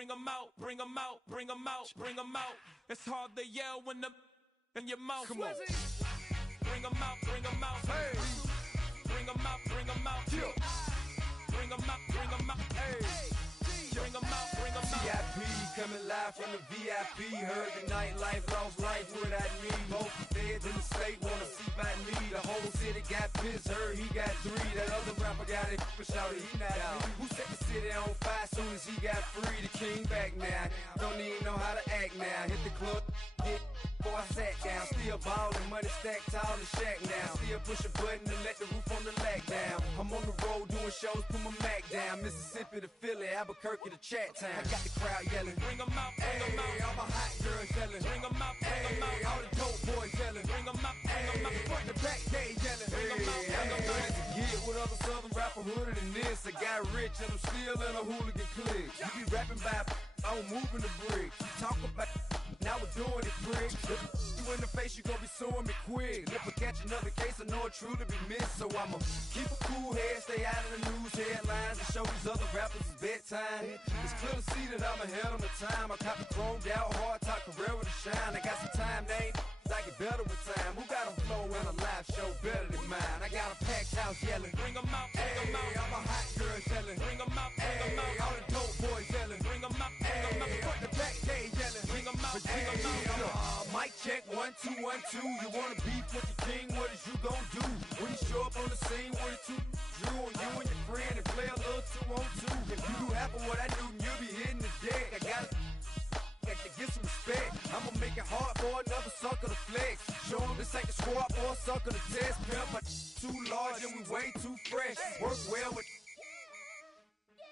bring 'em out, bring 'em out, bring 'em out, bring 'em out. It's hard to yell when the in your mouth. Come on. Bring 'em out, bring 'em out. Hey. Bring 'em out, bring 'em out. Yeah. Bring 'em out, bring 'em out. Hey. Bring 'em out, bring 'em out. VIP coming live from the VIP. Heard the nightlife, lost life without me. Both feds in the state wanna see by me. The whole city got pissed, heard he got 3. That other rapper got it, but shouted he not out. Who set the city on fire soon as he got free? The king back now. Don't even know how to act now. Hit the club, hit before I sat down. Still ballin', money stacked tall in the shack now. Still push a button to let the roof on the lag down. I'm on the road doing shows, put my Mac down. Mississippi to Philly, Albuquerque to Chat Town. I got the crowd yelling, bring 'em out, bring 'em out. All my hot girls yelling, bring 'em out, bring 'em out. All the dope boys yelling, bring 'em out, bring 'em out. Front the back gate yelling, bring 'em out, bring 'em out. To get with other southern rapper hooded than this. I got rich and I'm still in a hooligan clique. You be rapping by, I'm moving the bricks. You talk about, now we're doing it, prick. You in the face, you gon' be suing me quick. If I catch another case, I know it truly be missed. So I'ma keep a cool head, stay out of the news headlines, and show these other rappers it's bedtime. It's clear to see that I'm ahead of my time. I caught the chromed out, hard talk, career with a shine. I got some time, they ain't I get better with time. Who got a flow and a live show better than mine? I got a packed house yelling, bring 'em out, bring 'em out. All my hot girls yelling, bring 'em out, bring 'em out. All the dope boys yelling, bring 'em out, bring 'em out. Front the back gate yelling, bring 'em out, bring 'em out. Mic check 1 2 1 2. You wanna beef with the king? What is you gon' do when you show up on the scene with a 2 Drew on you and your friend and play a little 2-on-2? If you do half of what I do, you'll be hitting the deck. I gotta get some respect. I'ma make it hard for another sucker to flex. Show 'em this ain't the squad or a sucker to test. Pimp, but too large and we way too fresh. Work well with.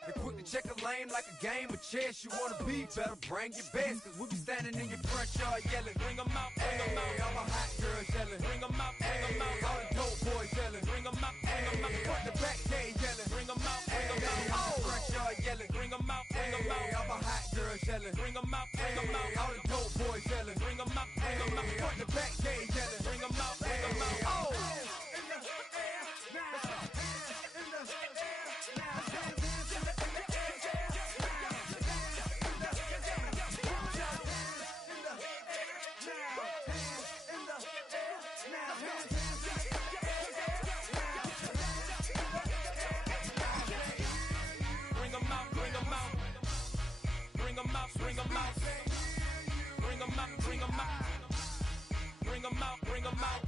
They quick to check a lane like a game of chess. You wanna be better, bring your best. Cause we be standing in your front yard yelling, bring 'em out, bring 'em out. All my hot girls yelling, bring 'em out, bring 'em out. All the dope boys yelling, bring 'em out, bring 'em out. Front the back gate yelling, bring 'em out, bring 'em out. Front yard yelling, bring 'em out, bring 'em out. All my hot girls yelling, bring 'em out, bring 'em out. All the dope boys yelling, bring 'em out, bring 'em out. Front the back gate yelling, bring 'em out, bring 'em out. Bring 'em out, bring 'em out. Bring 'em out, bring 'em out. Bring 'em out, bring 'em out. Bring 'em out, bring 'em out.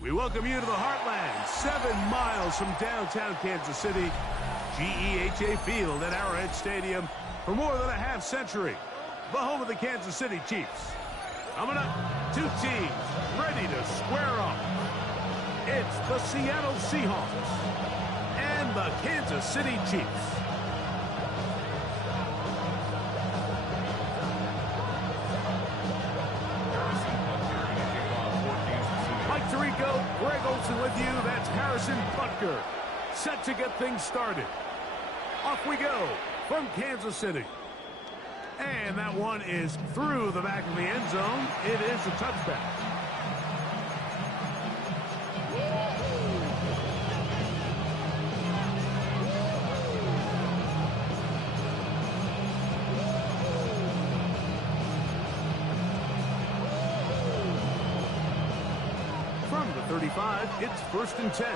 We welcome you to the Heartland, 7 miles from downtown Kansas City, GEHA Field at Arrowhead Stadium for more than a half century. The home of the Kansas City Chiefs. Coming up, 2 teams ready to square off. It's the Seattle Seahawks and the Kansas City Chiefs. Mike Tirico, Greg Olson with you. That's Harrison Butker. Set to get things started. Off we go from Kansas City. And that one is through the back of the end zone. It is a touchback. From the 35, it's 1st and 10.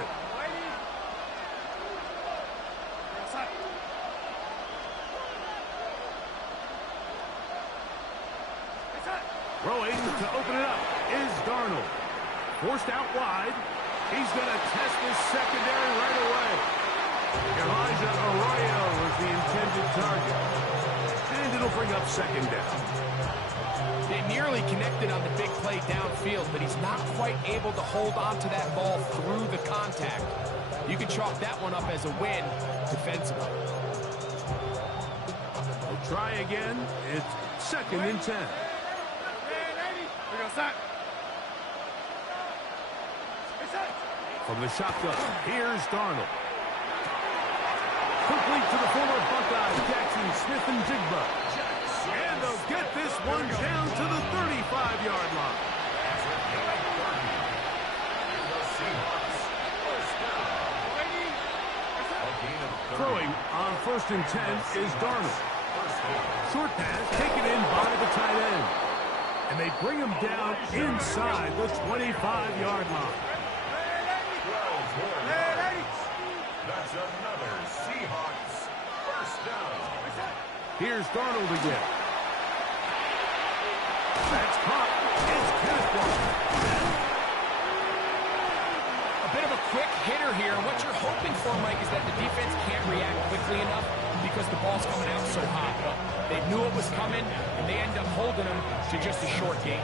Throwing to open it up is Darnold. Forced out wide. He's going to test his secondary right away. Elijah Arroyo was the intended target. And it'll bring up 2nd down. They nearly connected on the big play downfield, but he's not quite able to hold on to that ball through the contact. You can chalk that one up as a win defensively. We'll try again. It's 2nd and 10. From the shotgun, here's Darnold. Complete to the former Buckeyes, Jackson Smith and Jigba. And they'll get this one down to the 35-yard line. Throwing on 1st and 10 is Darnold. Short pass taken in by the tight end. And they bring him down inside the 25-yard line. That's another Seahawks first down. Here's Darnold again. That's caught. It's cast. A bit of a quick hitter here. What you're hoping for, Mike, is that the defense can't react quickly enough because the ball's coming out so hot. But they knew it was coming, and they end up holding him to just a short gain.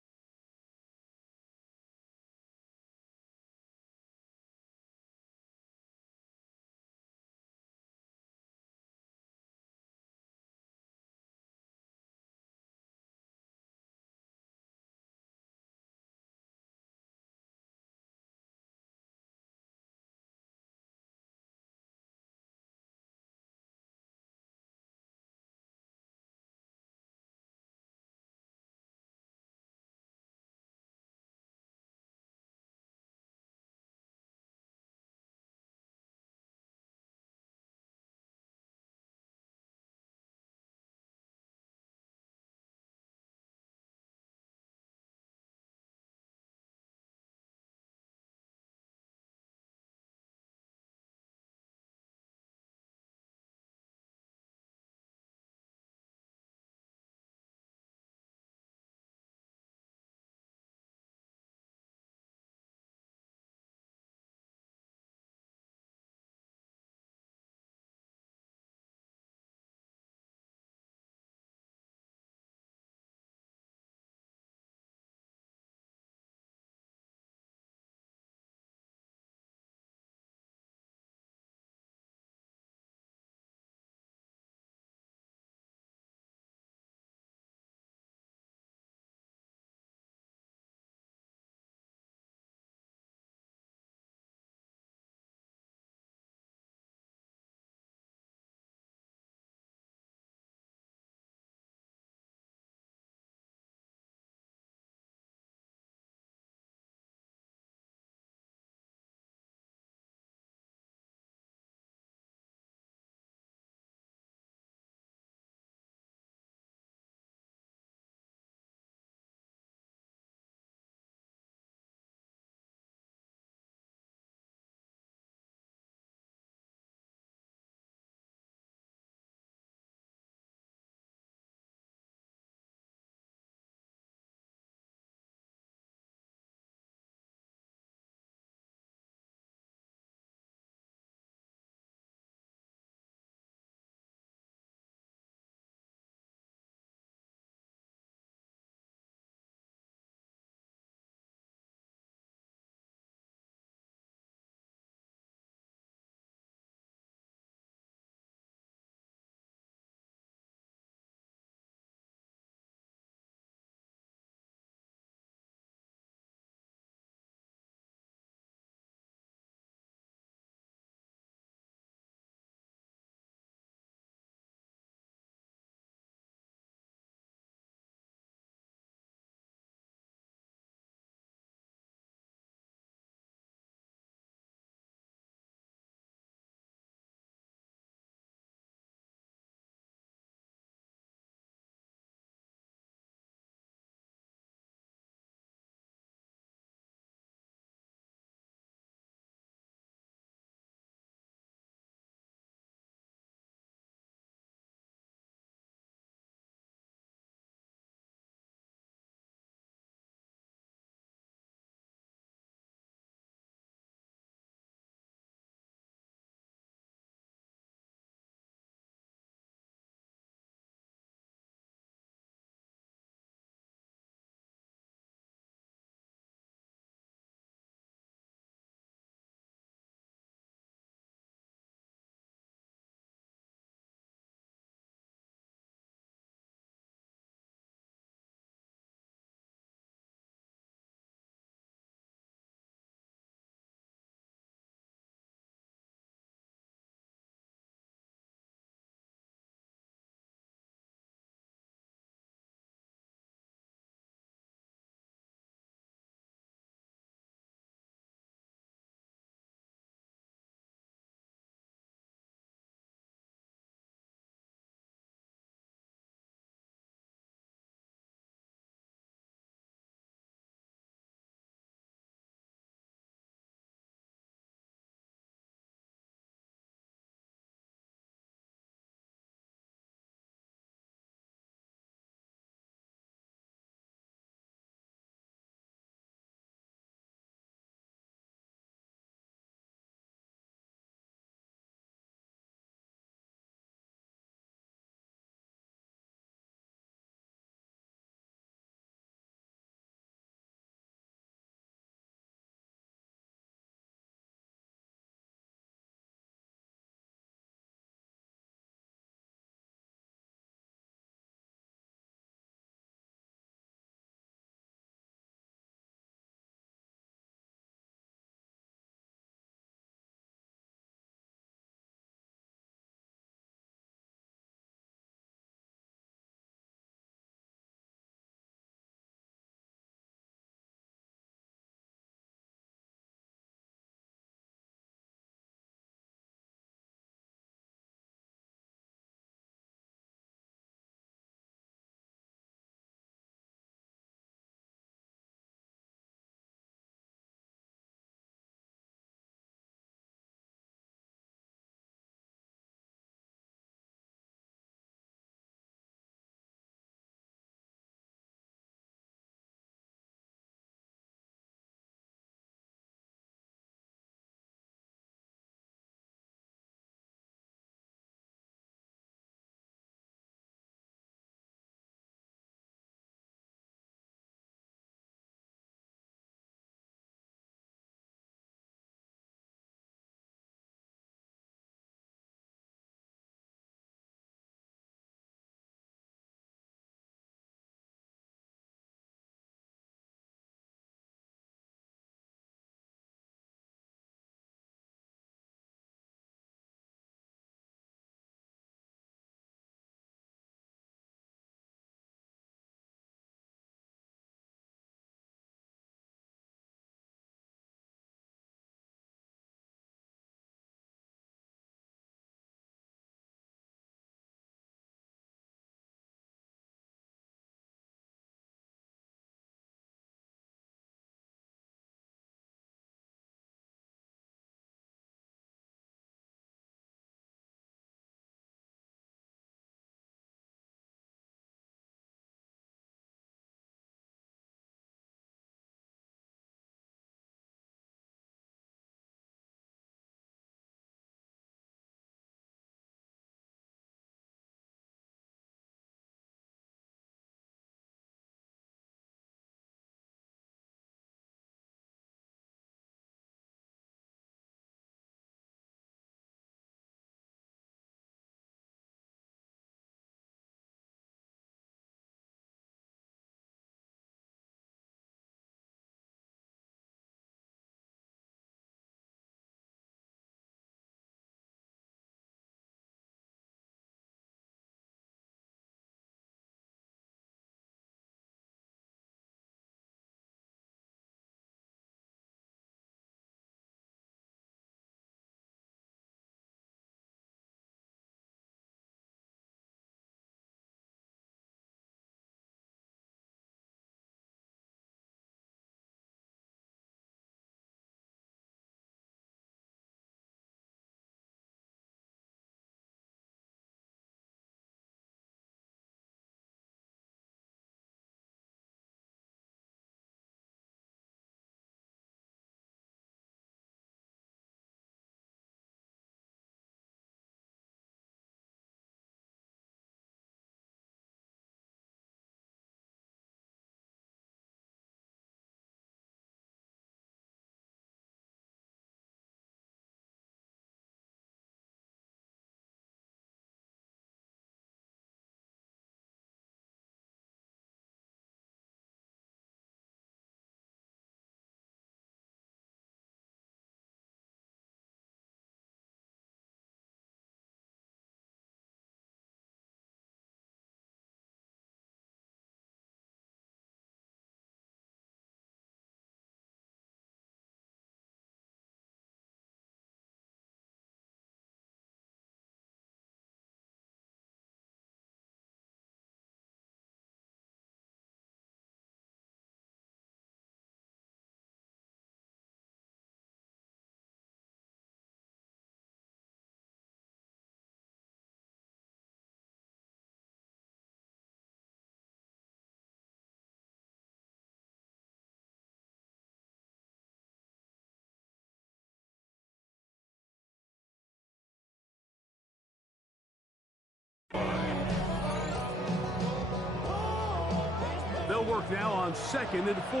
They'll work now on 2nd and 4.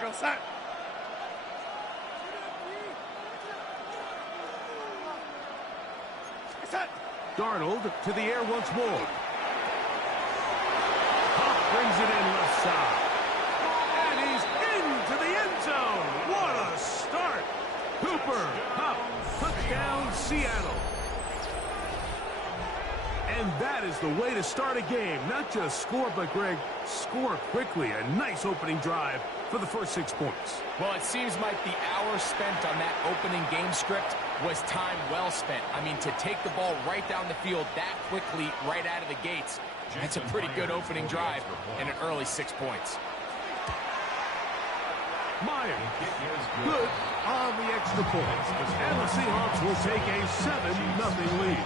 Go set. Set. Darnold to the air once more. Huff brings it in left side. And he's into the end zone. What a start. Cooper, Huff, touchdown Seattle. And that is the way to start a game. Not just score, but, Greg, score quickly. A nice opening drive for the first 6 points. Well, it seems like the hour spent on that opening game script was time well spent. I mean, to take the ball right down the field that quickly right out of the gates, that's a pretty good opening drive and an early 6 points. Myers, good on the extra point. And the Seahawks will take a 7-0 lead.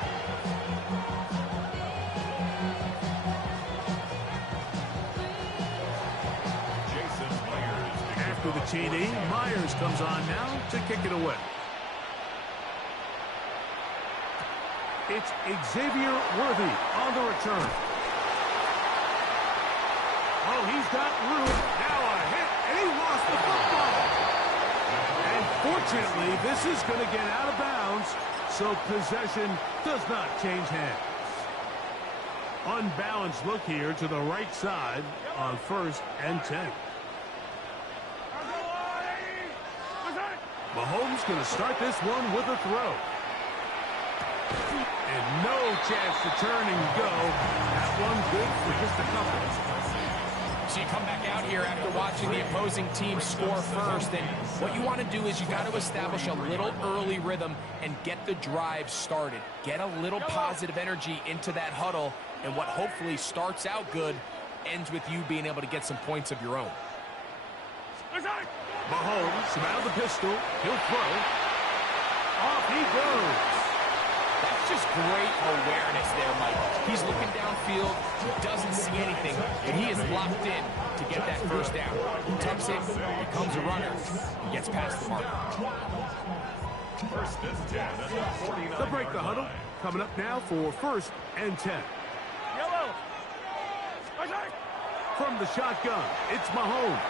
After the TD, Myers comes on now to kick it away. It's Xavier Worthy on the return. Oh, he's got room. Now a hit, and he lost the football. And fortunately, this is going to get out of bounds, so possession does not change hands. Unbalanced look here to the right side on 1st and 10. Mahomes going to start this one with a throw. And no chance to turn and go. That one good for just a couple. So you come back out here after watching the opposing team score first, and what you want to do is you got to establish a little early rhythm and get the drive started. Get a little positive energy into that huddle, and what hopefully starts out good ends with you being able to get some points of your own. Mahomes, out of the pistol. He'll throw. Off he goes. That's just great awareness there, Mike. He's looking downfield. He doesn't see anything, but he is locked in to get that first down. He tucks it, becomes a runner, and gets past the marker. First and 10 at the 49. They'll break the huddle. Coming up now for 1st and 10. Yellow. From the shotgun, it's Mahomes.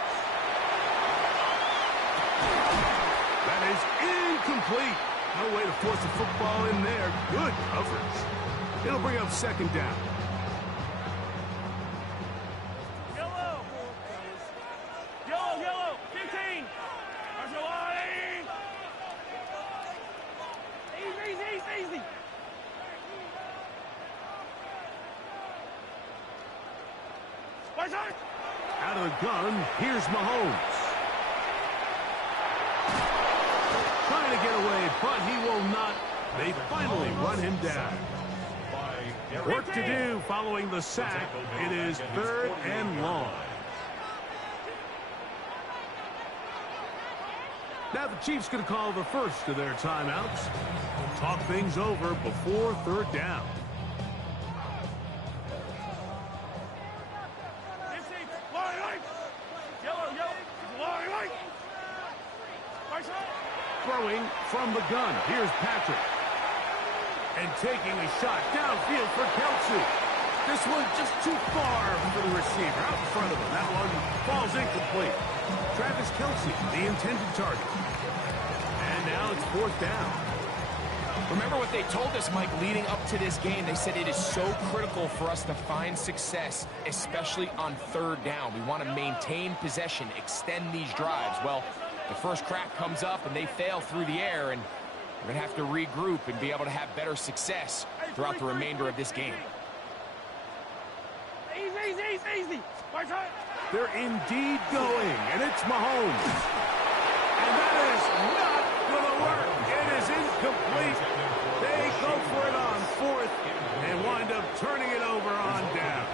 That is incomplete. No way to force a football in there. Good coverage. It'll bring up 2nd down. Yellow. Yellow, yellow. 15. Easy. Out of the gun, here's Mahomes. Trying to get away, but he will not. They finally run him down. Work to do following the sack. It is 3rd and long. Now the Chiefs going to call the first of their timeouts. Talk things over before 3rd down. Throwing from the gun. Here's Patrick. And taking a shot downfield for Kelsey. This one just too far for the receiver. Out in front of him. That one falls incomplete. Travis Kelsey, the intended target. And now it's 4th down. Remember what they told us, Mike, leading up to this game. They said it is so critical for us to find success, especially on 3rd down. We want to maintain possession, extend these drives. Well, the first crack comes up and they fail through the air, and we're going to have to regroup and be able to have better success throughout the remainder of this game. Easy. They're indeed going, and it's Mahomes. And that is not going to work. It is incomplete. They go for it on 4th and wind up turning it over on down.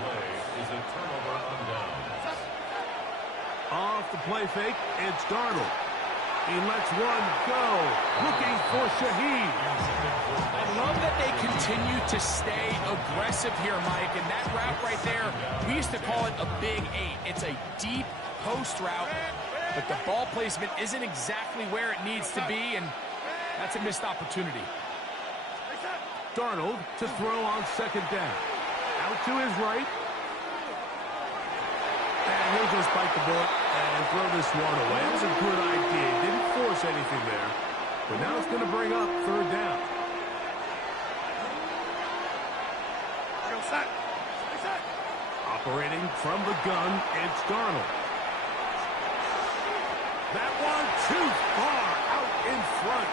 Off the play fake, it's Darnold. He lets one go, looking for Shaheed. I love that they continue to stay aggressive here, Mike, and that route right there, we used to call it a big 8. It's a deep post route, but the ball placement isn't exactly where it needs to be, and that's a missed opportunity. Darnold to throw on 2nd down. Out to his right. And he'll just bite the bullet and throw this one away. It was a good idea. Didn't force anything there. But now it's going to bring up third down. Operating from the gun, it's Darnold. That one too far out in front.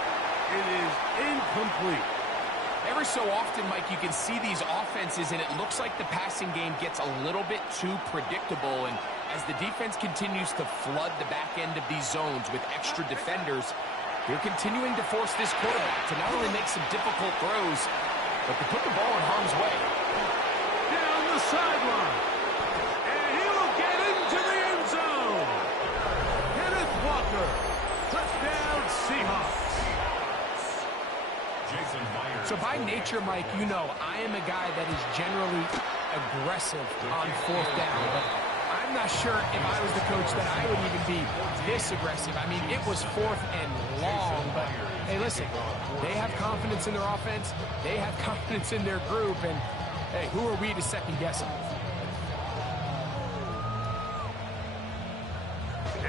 It is incomplete. Every so often, Mike, you can see these offenses, and it looks like the passing game gets a little bit too predictable. And as the defense continues to flood the back end of these zones with extra defenders, they're continuing to force this quarterback to not only make some difficult throws, but to put the ball in harm's way. Down the sideline. And he will get into the end zone. Kenneth Walker. Touchdown, Seahawks. So by nature, Mike, you know, I am a guy that is generally aggressive on fourth down, but I'm not sure if I was the coach that I would even be this aggressive. I mean, it was fourth and long, but hey, listen, they have confidence in their offense, they have confidence in their group, and hey, who are we to second guess them?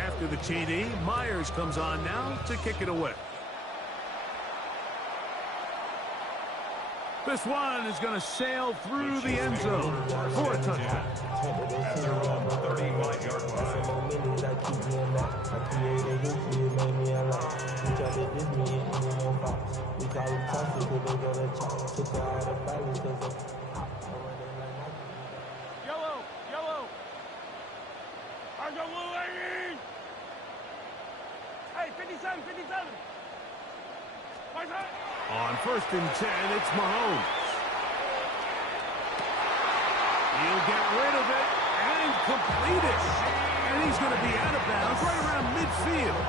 After the TD, Myers comes on now to kick it away. This one is going to sail through the end zone for a touchdown. At their own 35-yard Yellow, yellow. I got blue ladies. Hey, 57, 57. What's that? On 1st and 10, it's Mahomes. He'll get rid of it and complete it. And he's going to be out of bounds right around midfield.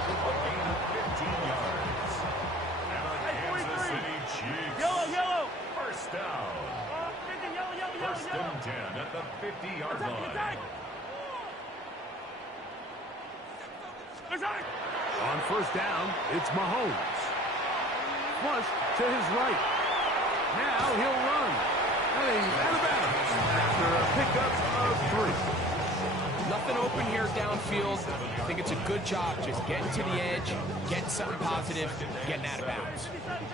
Kansas City Chiefs. Yellow, yellow. First down. 50, yellow, yellow, yellow, First yellow. and 10 at the 50-yard line. Attack. Attack. On 1st down, it's Mahomes. Flush to his right. Now he'll run. And he's out of bounds after a pickup of 3. Nothing open here downfield. I think it's a good job just getting to the edge, getting something positive, getting out of bounds.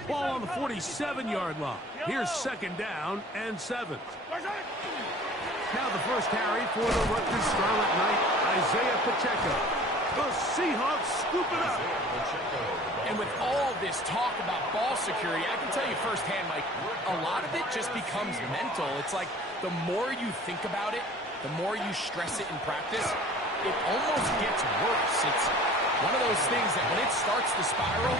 Ball on the 47-yard line. Here's 2nd down and 7. Now the first carry for the Rutgers Scarlet Knight, Isaiah Pacheco. The Seahawks scoop it up. And with all this talk about ball security, I can tell you firsthand, Mike, a lot of it just becomes mental. It's like the more you think about it, the more you stress it in practice, it almost gets worse. It's one of those things that when it starts to spiral,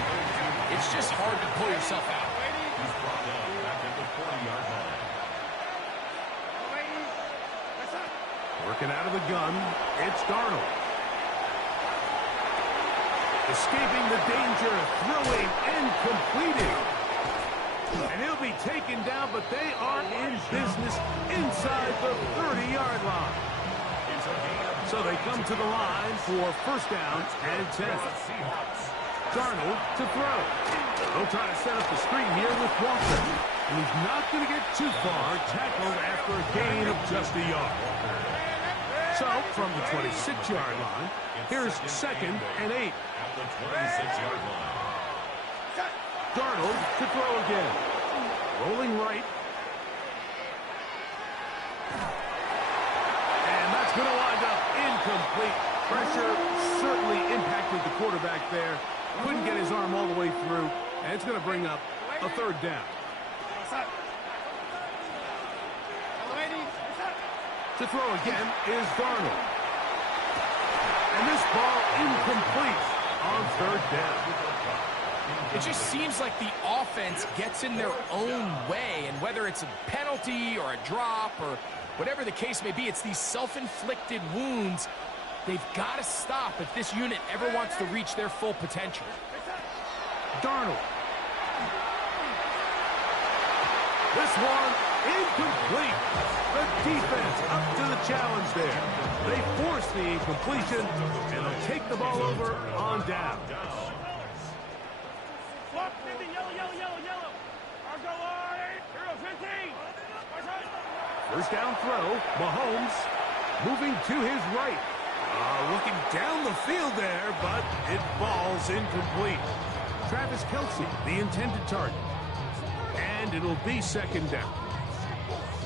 it's just hard to pull yourself out. He's brought down back at the 40-yard line. Working out of the gun, it's Darnold. Escaping the danger, throwing and completing. And he'll be taken down, but they are in business inside the 30-yard line. So they come to the line for 1st down and 10. Darnold to throw. They'll try to set up the screen here with Walker. And he's not going to get too far, tackled after a gain of just a yard. So from the 26-yard line, here's 2nd and 8. The 26-yard line. Darnold to throw again. Rolling right. And that's going to wind up incomplete. Pressure certainly impacted the quarterback there. Couldn't get his arm all the way through. And it's going to bring up a 3rd down. To throw again is Darnold. And this ball incomplete on 3rd down. It just seems like the offense gets in their own way, and whether it's a penalty or a drop or whatever the case may be, it's these self-inflicted wounds they've got to stop if this unit ever wants to reach their full potential. Darnold. This one incomplete. The defense up to the challenge there. They force the incompletion, and they'll take the ball over on down. Swap 50, yellow, yellow, yellow, yellow. I'll go line. Hero 15. 1st down throw, Mahomes. Moving to his right. Looking down the field there, but it falls incomplete. Travis Kelce, the intended target. And it'll be second down.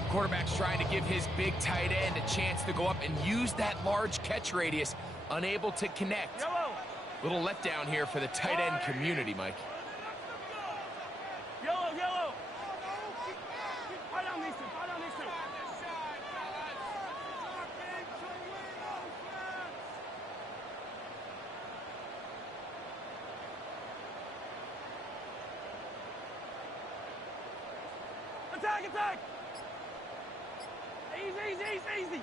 Quarterback's trying to give his big tight end a chance to go up and use that large catch radius. Unable to connect. Yellow. Little letdown here for the tight end community, Mike. Yellow, yellow. Right on these two, right on these two. Attack, attack. Easy.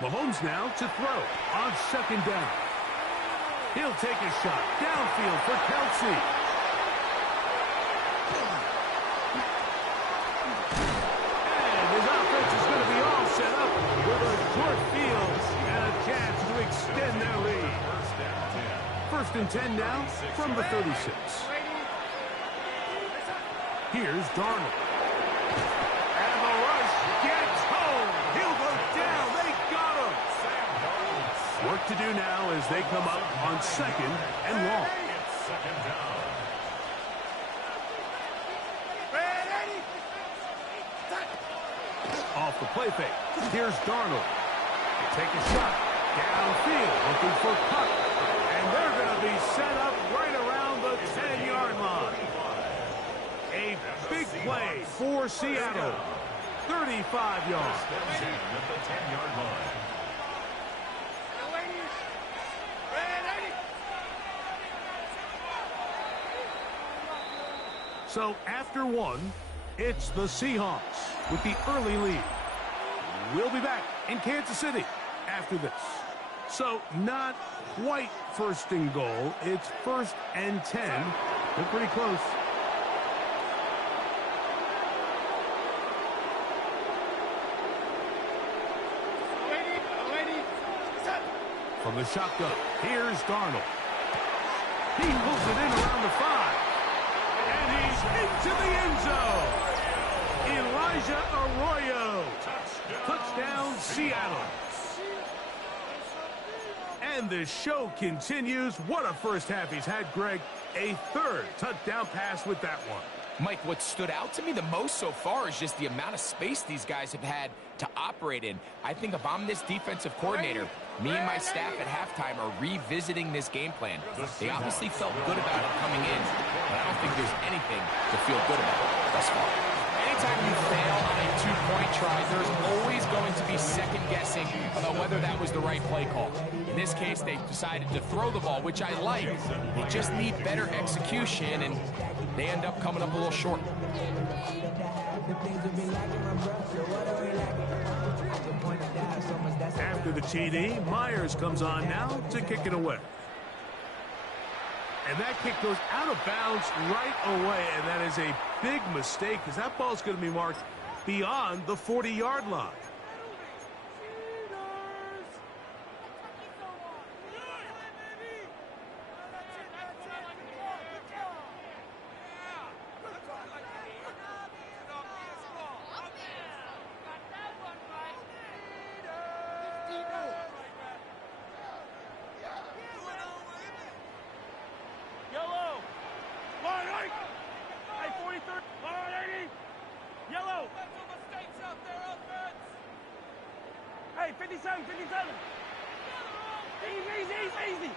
Mahomes now to throw on second down. He'll take a shot downfield for Kelce. And his offense is going to be all set up with a short field and a chance to extend their lead. First and 10 now from the 36. Here's Darnold. And the rush gets home. He'll go down. They got him. Work to do now as they come up on second and long. Off the play fake. Here's Darnold. They take a shot. Downfield. Looking for Cup. And they're going to be set up right around the 10-yard line. A big play for Seattle. 35 yards. At the 10-yard line. So after one, it's the Seahawks with the early lead. We'll be back in Kansas City after this. So not quite first and goal. It's first and 10. They're pretty close. From the shotgun, here's Darnold. He pulls it in around the 5. And he's into the end zone. Elijah Arroyo. Touchdown, Seattle. And the show continues. What a first half he's had, Greg. A third touchdown pass with that one. Mike, what stood out to me the most so far is just the amount of space these guys have had to operate in. I think if I'm this defensive coordinator, me and my staff at halftime are revisiting this game plan. They obviously felt good about it coming in, but I don't think there's anything to feel good about thus far. Anytime you fail on a two-point try, there's always going to be second-guessing about whether that was the right play call. In this case, they decided to throw the ball, which I like. They just need better execution, and they end up coming up a little short. After the TD, Myers comes on now to kick it away. And that kick goes out of bounds right away, and that is a big mistake because that ball's going to be marked beyond the 40-yard line. Hey, 57. Easy.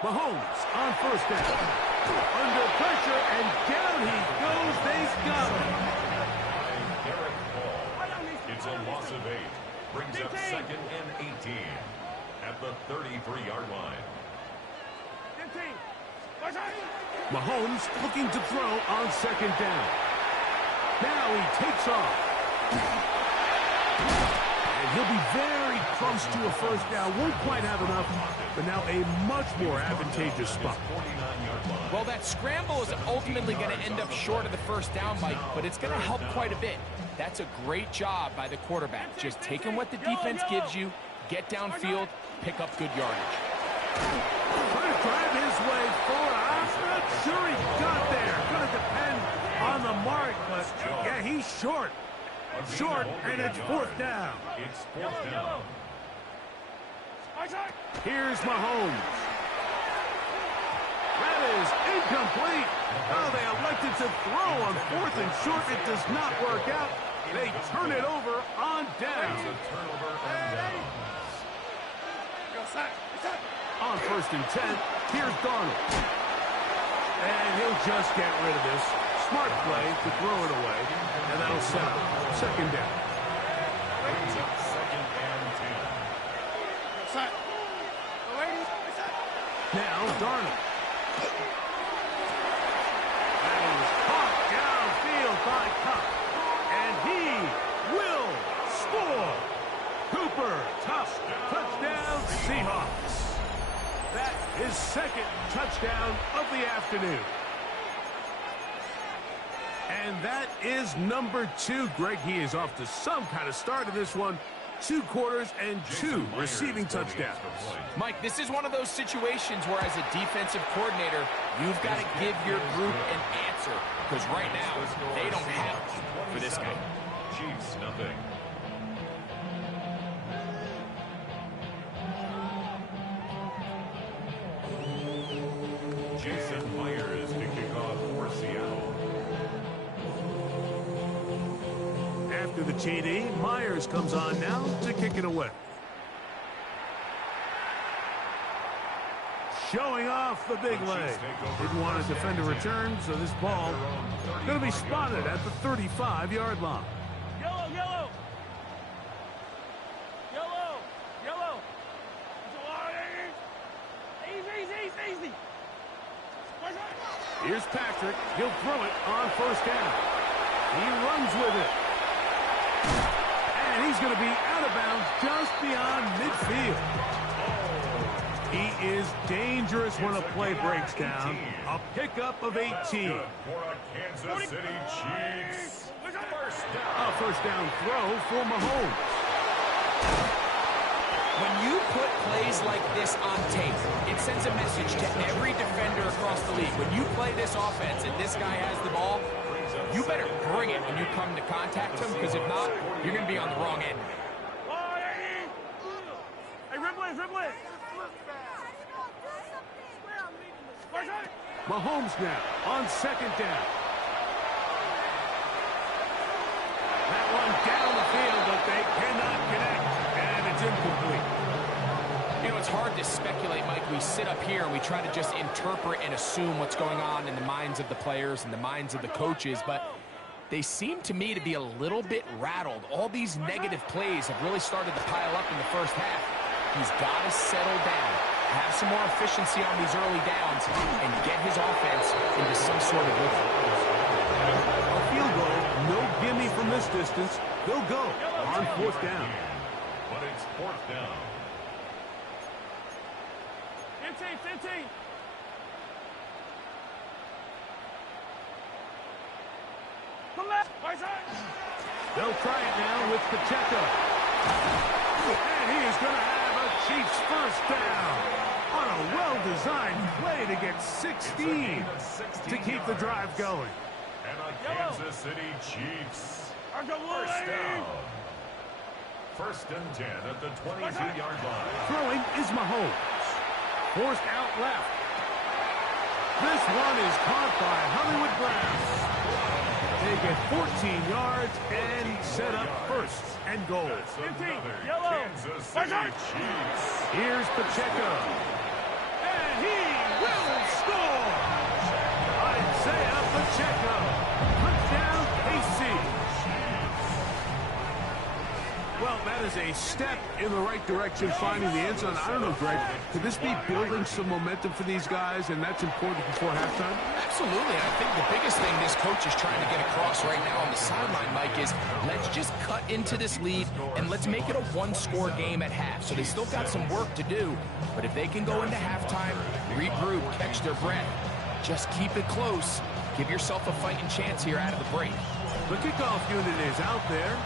Mahomes on first down. Under pressure, and down he goes. They've got him. Eric Hall. It's a loss of 8. Brings up second and 18 at the 33-yard line. 15. Mahomes looking to throw on second down. Now he takes off. And he'll be very close to a first down. Won't quite have enough, but now a much more advantageous spot. Well, that scramble is ultimately going to end up short of the first down, Mike, but it's going to help quite a bit. That's a great job by the quarterback. Just taking what the defense gives you, get downfield, pick up good yardage. Trying to drive his way forward. I'm not sure he got there. Going to depend on the mark, but yeah, he's short. Short, and it's fourth down. It's fourth down. Here's Mahomes. That is incomplete. Oh, they elected to throw on fourth and short. It does not work out. They turn it over on down. It's a turnover on down. On first and 10, here's Darnold. And he'll just get rid of this. Smart play to throw it away, and that'll set up second down. Brings up second and 10. Now Darnold. That is caught downfield by Cup, and he will score. Cooper, tough touchdown, Seahawks. That is second touchdown of the afternoon. And that is number 2. Greg, he is off to some kind of start in this one. 2 quarters and 2 receiving touchdowns. Mike, this is one of those situations where as a defensive coordinator, you've got to give your group an answer. Because right now, they don't have one for this guy. Chiefs, nothing. Jason Myers to kick off for Seattle. After the TD, Myers comes on now to kick it away. Showing off the big leg. Didn't want to defend a return, so this ball going to be spotted at the 35-yard line. Yellow, yellow. Yellow, yellow. Easy. Here's Patrick. He'll throw it on first down. He runs with it. And he's going to be out of bounds just beyond midfield. He is dangerous when a play breaks down. A pickup of 18. For a Kansas City Chiefs. A first down throw for Mahomes. When you put plays like this on tape, it sends a message to every defender across the league. When you play this offense and this guy has the ball, you better bring it when you come to contact him, because if not, you're going to be on the wrong end. Hey, Ripley. Mahomes now on second down. That one down the field, but they cannot connect, and it's incomplete. You know, it's hard to speculate, Mike. We sit up here and we try to just interpret and assume what's going on in the minds of the players and the minds of the coaches, but they seem to me to be a little bit rattled. All these negative plays have really started to pile up in the first half. He's got to settle down, have some more efficiency on these early downs, and get his offense into some sort of rhythm. A field goal, no gimme from this distance. They'll go on fourth down. But it's fourth down. 15. Come back. They'll try it now with Pacheco. And he is going to have a Chiefs first down on a well-designed play to get 16 to keep the drive going. And a Kansas City Chiefs first down. First and 10 at the 22-yard line. Throwing is Mahomes. Forced out left. This one is caught by Hollywood Brown. They get 14 yards and set up first and goal. Yellow. Kansas City Chiefs. Here's Pacheco. And he will score! Isaiah Pacheco. Touchdown, KC. Well, that is a step in the right direction, finding the end zone. I don't know, Greg, could this be building some momentum for these guys, and that's important before halftime? Absolutely. I think the biggest thing this coach is trying to get across right now on the sideline, Mike, is let's just cut into this lead and let's make it a one-score game at half. So they still got some work to do, but if they can go into halftime, regroup, catch their breath, just keep it close, give yourself a fighting chance here out of the break. The kickoff unit is out there,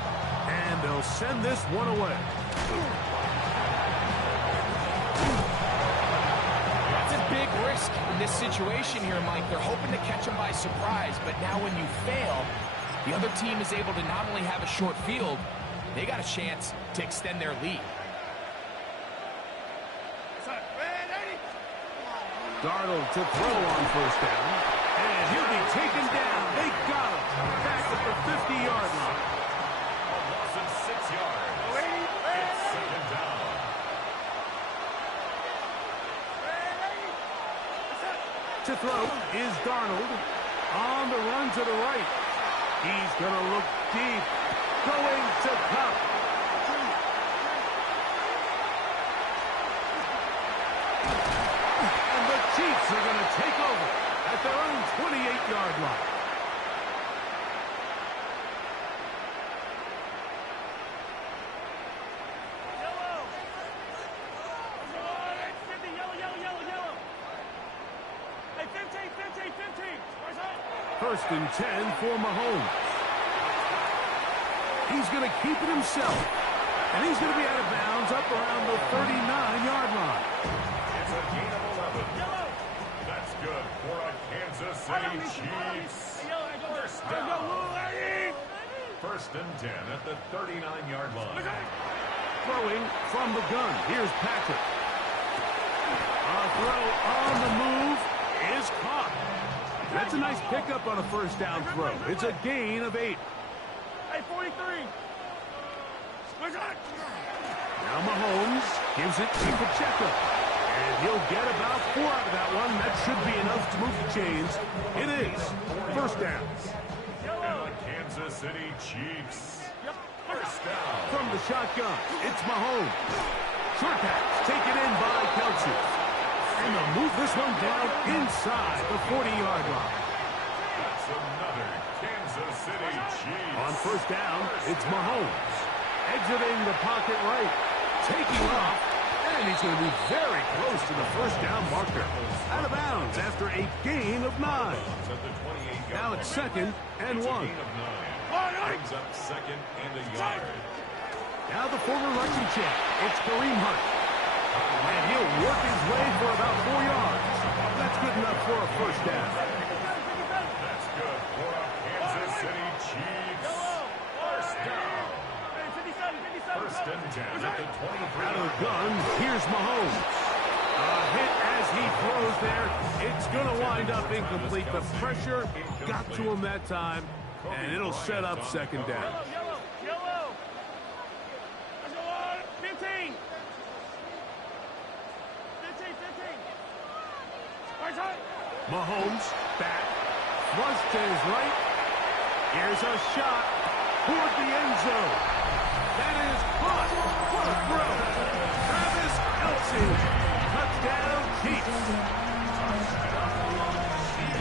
and they'll send this one away. That's a big risk risk in this situation here, Mike. They're hoping to catch him by surprise, but now when you fail, the other team is able to not only have a short field, they got a chance to extend their lead. Darnold to throw on first down. And he'll be taken down. They got him. Back at the 50-yard line. A loss of 6 yards. It's second down. To throw is Darnold. On the run to the right. He's going to look deep. Going to Cup. And the Chiefs are going to take over at their own 28-yard line. First and 10 for Mahomes. He's going to keep it himself. And he's going to be out of bounds up around the 39-yard line. It's a gain of 11. That's good for a Kansas City Chiefs. First down. First and 10 at the 39-yard line. Throwing from the gun. Here's Patrick. A throw on the move is caught. That's a nice pickup on a first down throw. It's a gain of 8. Hey, 43. Now Mahomes gives it to Pacheco. And he'll get about 4 out of that one. That should be enough to move the chains. It is. First down. And the Kansas City Chiefs. First down. From the shotgun, it's Mahomes. Short pass taken in by Kelsey. And they'll move this one down inside the 40-yard line. That's another Kansas City Chiefs. On first down, it's Mahomes. Exiting the pocket right. Taking off. And he's going to be very close to the first down marker. Out of bounds after a gain of 9. Now it's second and 1. Brings up second and a yard. Now the former rushing champ. It's Kareem Hunt. And he'll work his way for about 4 yards. That's good enough for a first down. That's good for a Kansas City Chiefs. First down. First and 10 at the 23. Out of the gun, here's Mahomes. A hit as he throws there. It's going to wind up incomplete. The pressure got to him that time, and it'll set up second down. Yellow. 15. 15. Mahomes back. Flush to his right. Here's a shot toward the end zone. That is caught. What a throw. Travis Kelce. Touchdown Chiefs.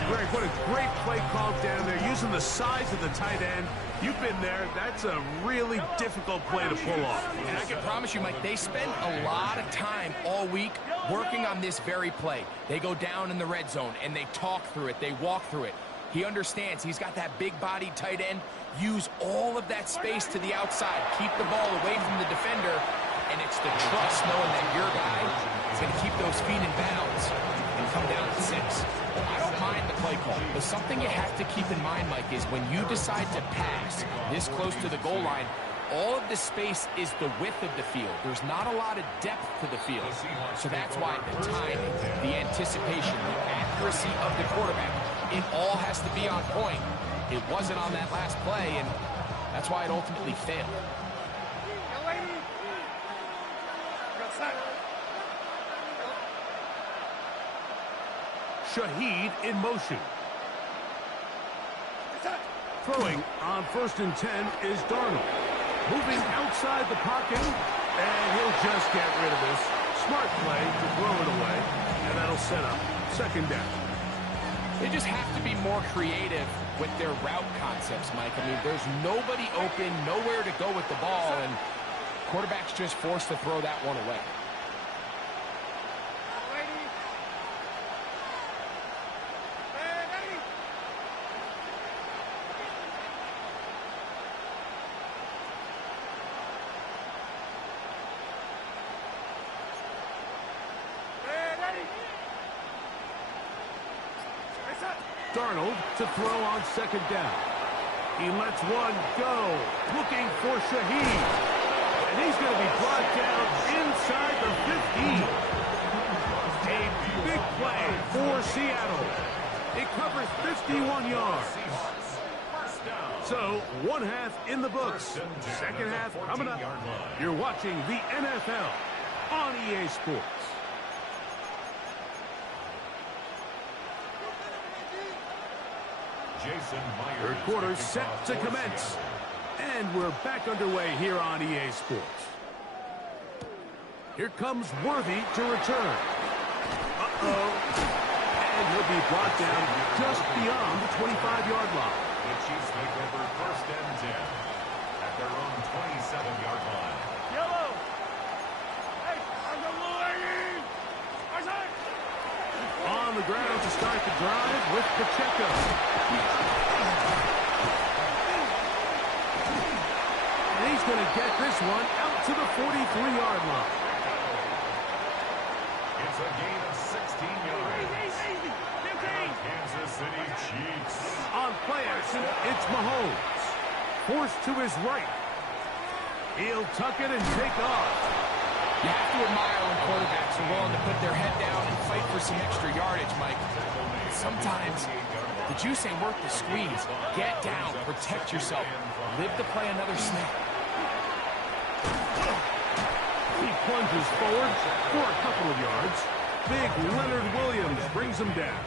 Greg, what a great play called down there. Using the size of the tight end. You've been there. That's a really difficult play to pull off. And I can promise you, Mike, they spend a lot of time all week working on this very play. They go down in the red zone, and they talk through it. They walk through it. He understands he's got that big-bodied tight end. Use all of that space to the outside. Keep the ball away from the defender, and it's the trust knowing that your guy is going to keep those feet in bounds and come down to 6. I don't mind the play call, but something you have to keep in mind, Mike, is when you decide to pass this close to the goal line, all of the space is the width of the field. There's not a lot of depth to the field. So that's why the timing, the anticipation, the accuracy of the quarterback, it all has to be on point. It wasn't on that last play, and that's why it ultimately failed. Shaheed in motion. Throwing on first and 10 is Darnold. Moving outside the pocket, and he'll just get rid of this. Smart play to throw it away, and that'll set up second down. They just have to be more creative with their route concepts, Mike. I mean, there's nobody open, nowhere to go with the ball, and quarterback's just forced to throw that one away. Darnold to throw on second down. He lets one go, looking for Shaheed. And he's going to be brought down inside the 15. A big play for Seattle. It covers 51 yards. So, one half in the books. Second half coming up. You're watching the NFL on EA Sports. Third quarter set to commence. And we're back underway here on EA Sports. Here comes Worthy to return. Uh-oh. And he'll be brought down just beyond the 25-yard line. The Chiefs take over 1st and 10 at their own 27-yard line. Yellow. Hey, I'm the Louis. On the ground to start the drive with Pacheco. And he's going to get this one out to the 43-yard line. It's a gain of 16 yards. Kansas City Chiefs. On play action, it's Mahomes. Forced to his right. He'll tuck it and take off. You have to admire when quarterbacks are willing to put their head down and fight for some extra yardage, Mike. Sometimes the juice ain't worth the squeeze. Get down, protect yourself, live to play another snap. He plunges forward for a couple of yards. Big Leonard Williams brings him down.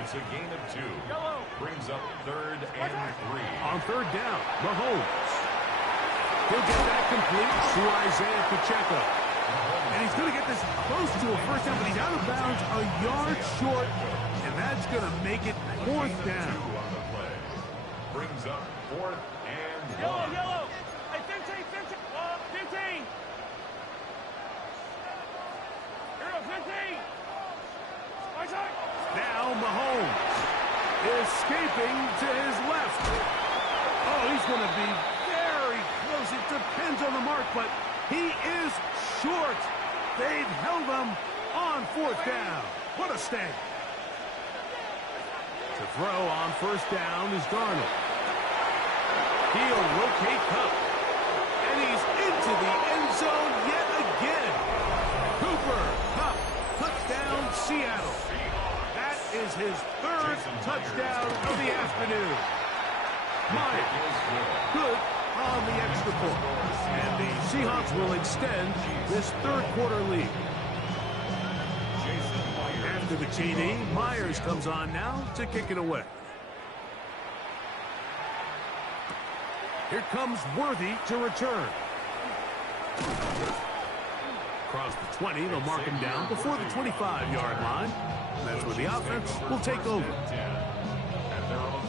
It's a gain of 2. Brings up 3rd and 3. On third down, Mahomes. He'll get that complete to Isaiah Pacheco. And he's going to get this close to a first down, but he's out of bounds a yard short, and that's going to make it 4th down. 2 on the play. Brings up 4th and 1. Yellow. Hey, 15. 15. Here, 15. Now Mahomes escaping to his left. Oh, he's going to be very close. It depends on the mark, but he is short. They've held him on 4th down. What a stand. To throw on 1st down is Darnold. He'll rotate Cup. And he's into the end zone yet again. Cooper Cup, touchdown Seattle. That is his 3rd touchdown of the afternoon. Myers, good on the extra point. And the Seahawks will extend this 3rd quarter lead. After the TD, Myers comes on now to kick it away. Here comes Worthy to return. Across the 20, they'll mark him down before the 25-yard line. That's where the offense will take over. At their own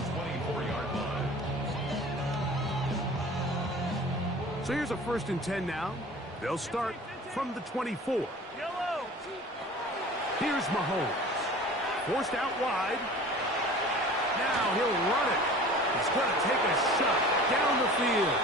24-yard line. So here's a 1st and 10 now. They'll start from the 24. Here's Mahomes. Forced out wide. Now he'll run it. He's going to take a shot down the field.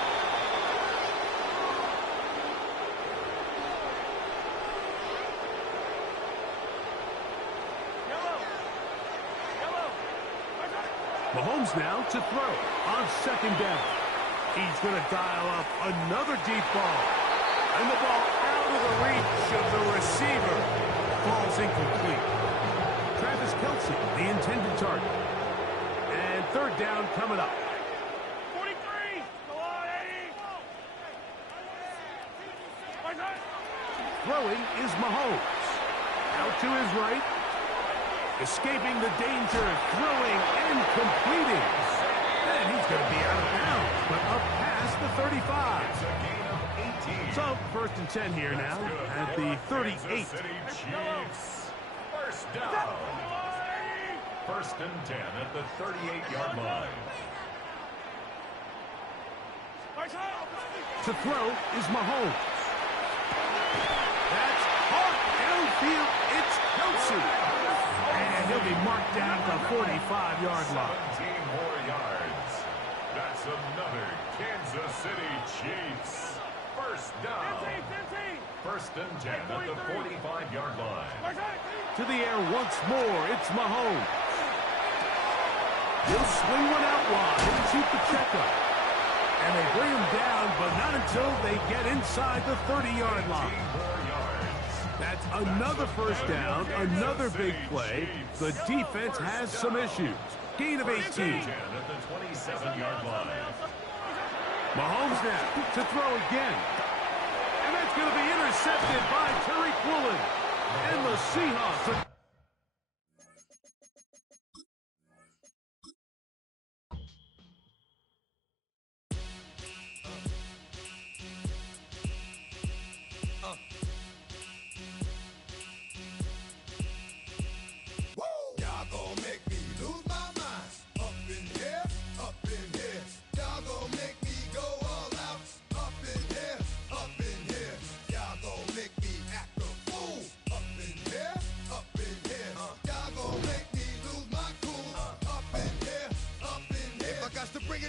Mahomes now to throw on 2nd down. He's going to dial up another deep ball. And the ball out of the reach of the receiver. Ball's incomplete. Travis Kelce, the intended target. And 3rd down coming up. 43. Go on, Eddie. Throwing is Mahomes. Out to his right. Escaping the danger, throwing and completing. And he's going to be out of bounds, but up past the 35. It's a gain of 18. So, 1st and 10 here now at the 38. Kansas City Chiefs. 1st down. 1st and 10 at the 38-yard line. To throw is Mahomes. That's hard downfield. It's Kelce. And he'll be marked down at the 45-yard line. 17 more yards. That's another Kansas City Chiefs. 1st down. 1st and 10 at the 45-yard line. To the air once more. It's Mahomes. He'll swing one out wide and shoot the checkup. And they bring him down, but not until they get inside the 30-yard line. That's another first down, another big play. The defense has some issues. Gain of 18. At the 27-yard line. Mahomes now to throw again. And that's going to be intercepted by Tariq Woolen. And the Seahawks are...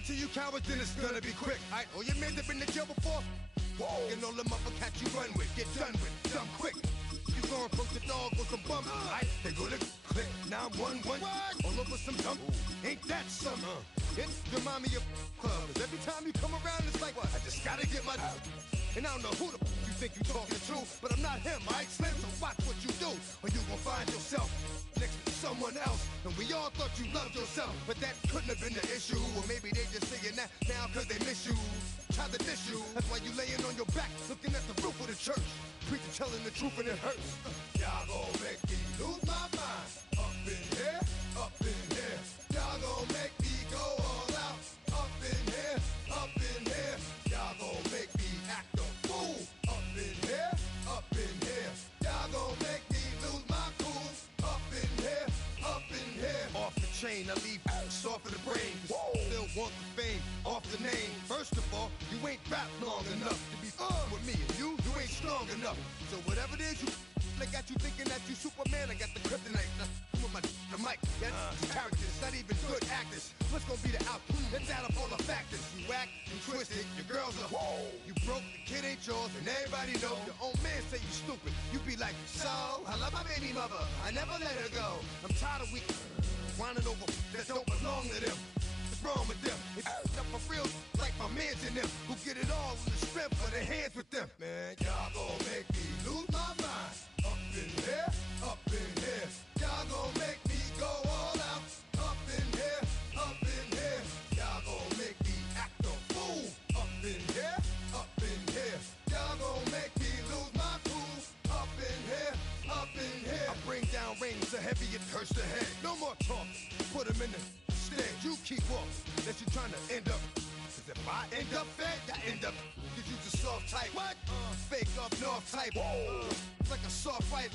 To you cowards, then it's gonna be quick. Alright, all your men have been to jail before. Whoa, and all the motherfuckers you run with, get done with, dumb quick. You gonna approach the dog with some bump. Alright, they go to click 911. All over some dump. Ain't that something? It's remind me of clubs. Every time you come around, it's like, what? I just gotta get my. And I don't know who the you think you talking to, but I'm not him, alright, Slim? So watch what you do, or you gon' find yourself next to someone else. And we all thought you loved yourself, but that couldn't have been the issue. Or maybe they just saying that now cause they miss you. Try to diss you, that's why you laying on your back, looking at the roof of the church. Preacher telling the truth and it hurts. Y'all gon' make me lose my mind. Up in here, up in here. Y'all gon' make me go all out. Up in here, up in here. Y'all gon' make me act a fool. Up in here, up in here. Y'all gon' make me lose my cool. Up in here, up in here. Off the chain, I leave soft in the brain. Still want the fame, off the name. First of all, you ain't rap long enough to be with me. And you ain't strong enough. So whatever it is you I got you thinking that you Superman, I got the kryptonite. Come with the mic, that's characters, not even good actors. What's gonna be the outcome? Let's add up all the factors. You whack, you twisted, your girls are you broke, the kid ain't yours, and everybody know. Your own man say you stupid. You be like, so, I love my baby mother, I never let her go. I'm tired of weak whining over that don't belong to them. What's wrong with them? If up for real, like my mans in them, who get it all with the strength of their hands with them. Man, y'all gon' make me lose my mind. Up in here, up in here. Y'all gon' make me go all out. Up in here, up in here. Y'all gon' make me act a fool. Up in here, up in here. Y'all gon' make me lose my cool. Up in here, up in here. I bring down rain so heavy it hurts the head. No more talk, put them in the stand. You keep walking, that you trying to end up. Cause if I end up fed, I end up. Cause you just soft type. What? Fake up north type. It's like a soft fight.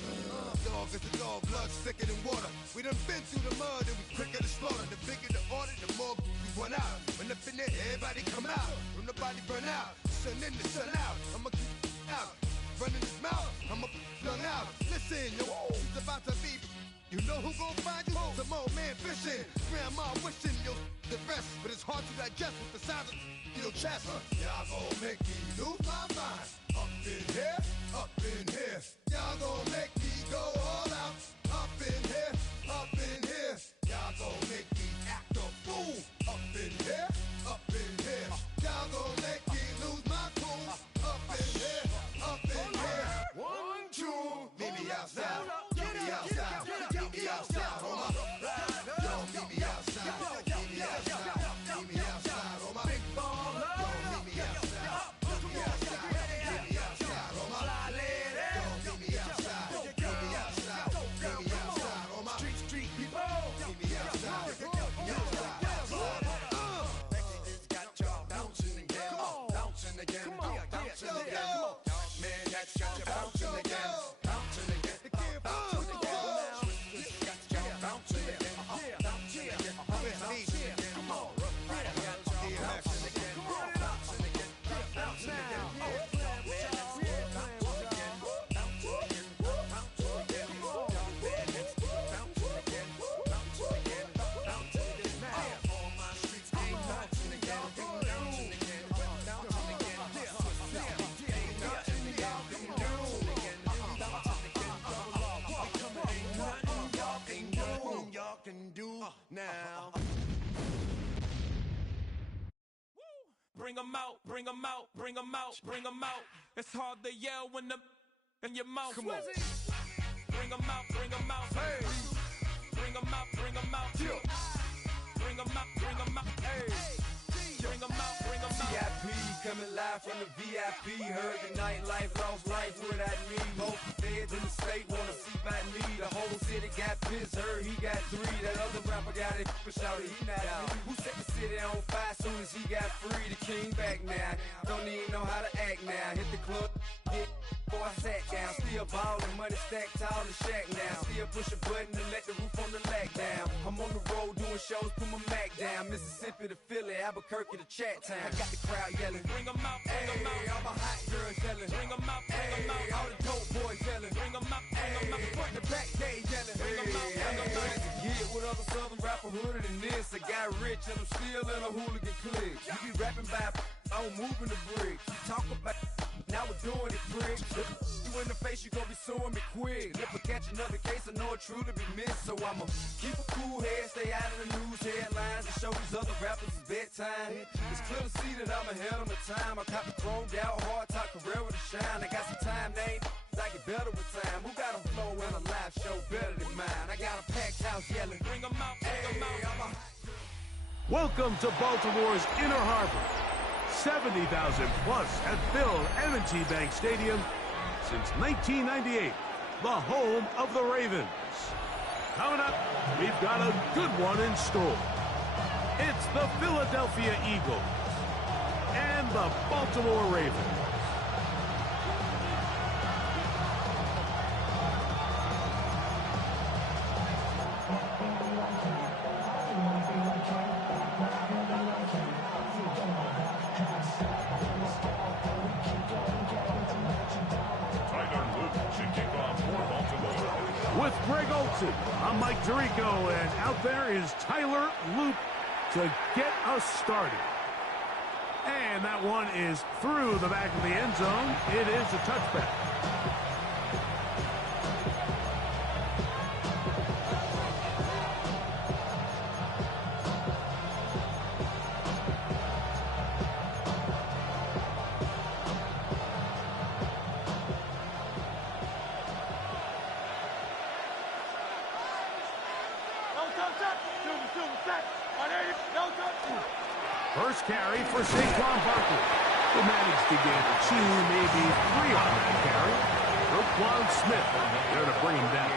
Dog is a dog, blood thicker than water. We done been through the mud and we quicker to slaughter. The bigger the order, the more we run out. When up in there, everybody come out. When the body burn out, sun in the sun out. I'ma keep out. Running his mouth, I'ma flung out. Listen, yo, it's about to be. You know who gon' find you? Some old man fishing. Grandma wishing you'll the best, but it's hard to digest with the sound of your chest. Y'all gon' make me lose my mind. Up in here, up in here. Y'all gon' make me go all out. Up in here, up in here. Y'all gon' make me act a fool. Up in here, up in here. Y'all gon' make me lose my cool. Up in here, up in here. 1, 2, meet me outside. Meet me outside. Meet me outside, Roma. Yo, meet me outside. Meet me outside. Meet me outside, Roma. Big ball, yo, meet me outside. Meet me outside. Meet me outside, Roma. Yo, meet me outside. Meet me outside. Meet me outside, Roma. Street people. Meet me outside. Meet me outside. It's got y'all bouncing again. Bouncing again. Bouncing again. Man, that's got you bouncing again. Bouncing again. Now bring 'em out, bring 'em out, bring 'em out, bring 'em out. It's hard to yell when the in your mouth. Come on. Bring 'em out, bring 'em out. Hey. Bring 'em out, bring 'em out. Yeah. Bring 'em out, bring 'em out. Hey. Bring 'em out, bring 'em out. VIP coming live from the VIP. Heard the nightlife, lost life without me. Both feds in the state wanna see by me. The whole city got pissed, heard he got 3. That other rapper got it, but shouted he not out. Who set the city on fire soon as he got free? The king back now, don't even know how to act now. Hit the club, get before I sat down. Still ballin', money stacked tall and shack now. Still push a button and let the roof on the lack down. I'm on the road doing shows, put my Mac down. Mississippi to Philly, Albuquerque to Chat Town. I got the crowd yelling. Bring 'em out, bring 'em out. Hey, all my hot girls yelling. Bring 'em out, bring 'em out. Hey, all the dope boys yelling. Bring 'em out, bring 'em out. Front to back, they yelling. Bring 'em out, bring 'em out. To get with other southern rapper hooded than this. I got rich and I'm still in a hooligan clique. You be rapping by I'm moving the bricks. You talk about now we're doing it, prick. You in the face, you gon' be suing me quick. If I catch another case, I know it truly be missed. So I'ma keep a cool head, stay out of the news headlines, and show these other rappers it's bedtime. It's clear to see that I'm ahead of my time. I caught the chromed out, hard top career with a shine. I got some time, they ain't I get better with time. Who got a flow and a live show better than mine? I got a packed house yelling. Bring 'em out, bring 'em out. Welcome to Baltimore's Inner Harbor. 70,000 plus have filled M&T Bank Stadium since 1998, the home of the Ravens. Coming up, we've got a good one in store. It's the Philadelphia Eagles and the Baltimore Ravens. With Greg Olson, I'm Mike Tirico, and out there is Tyler Loop to get us started. And that one is through the back of the end zone. It is a touchback. First carry for Saquon Barkley. He managed to get 2, maybe 3 on that carry. Roquan Smith there to bring him down.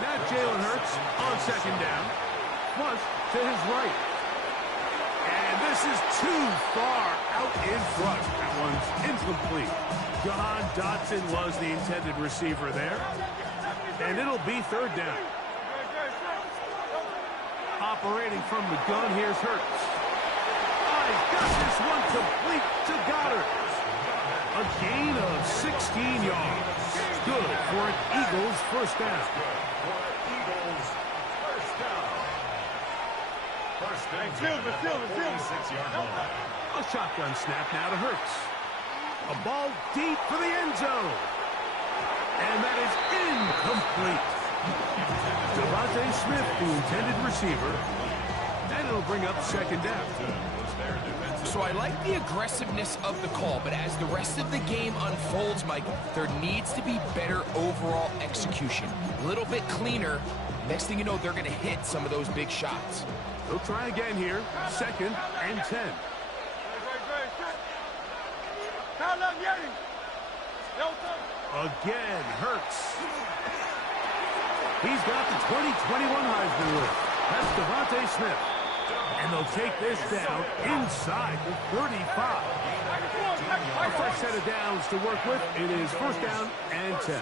Now Jalen Hurts on second down. Flush to his right. And this is too far out in front. That one's incomplete. John Dotson was the intended receiver there. And it'll be third down. Operating from the gun, here's Hurts. He's got this one complete to Goddard. A gain of 16 yards. Good for an Eagles first down. First and 10 at the 46-yard line. A shotgun snap now to Hurts. A ball deep for the end zone. And that is incomplete. Devontae Smith, the intended receiver, and it'll bring up second down. So I like the aggressiveness of the call, but as the rest of the game unfolds, Mike, there needs to be better overall execution. A little bit cleaner. Next thing you know, they're going to hit some of those big shots. They'll try again here. Second and 10. Again, Hurts. He's got the 2021 Heisman winner. That's Devontae Smith. And they'll take this down inside the 35. A fresh set of downs to work with. It is first down and 10.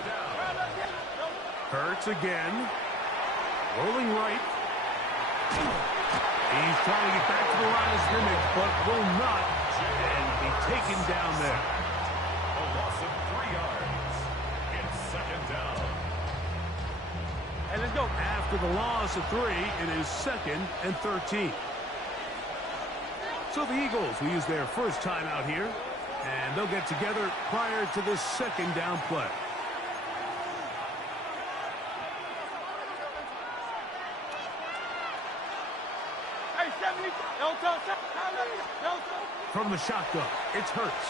Hurts again. Rolling right. He's trying to get back to the line of scrimmage, but will not. And be taken down there. A loss of 3 yards. It's second down. And let's go. After the loss of 3, it is second and 13. So the Eagles will use their first time out here, and they'll get together prior to the second down play. Hey, From the shotgun, it's Hurts.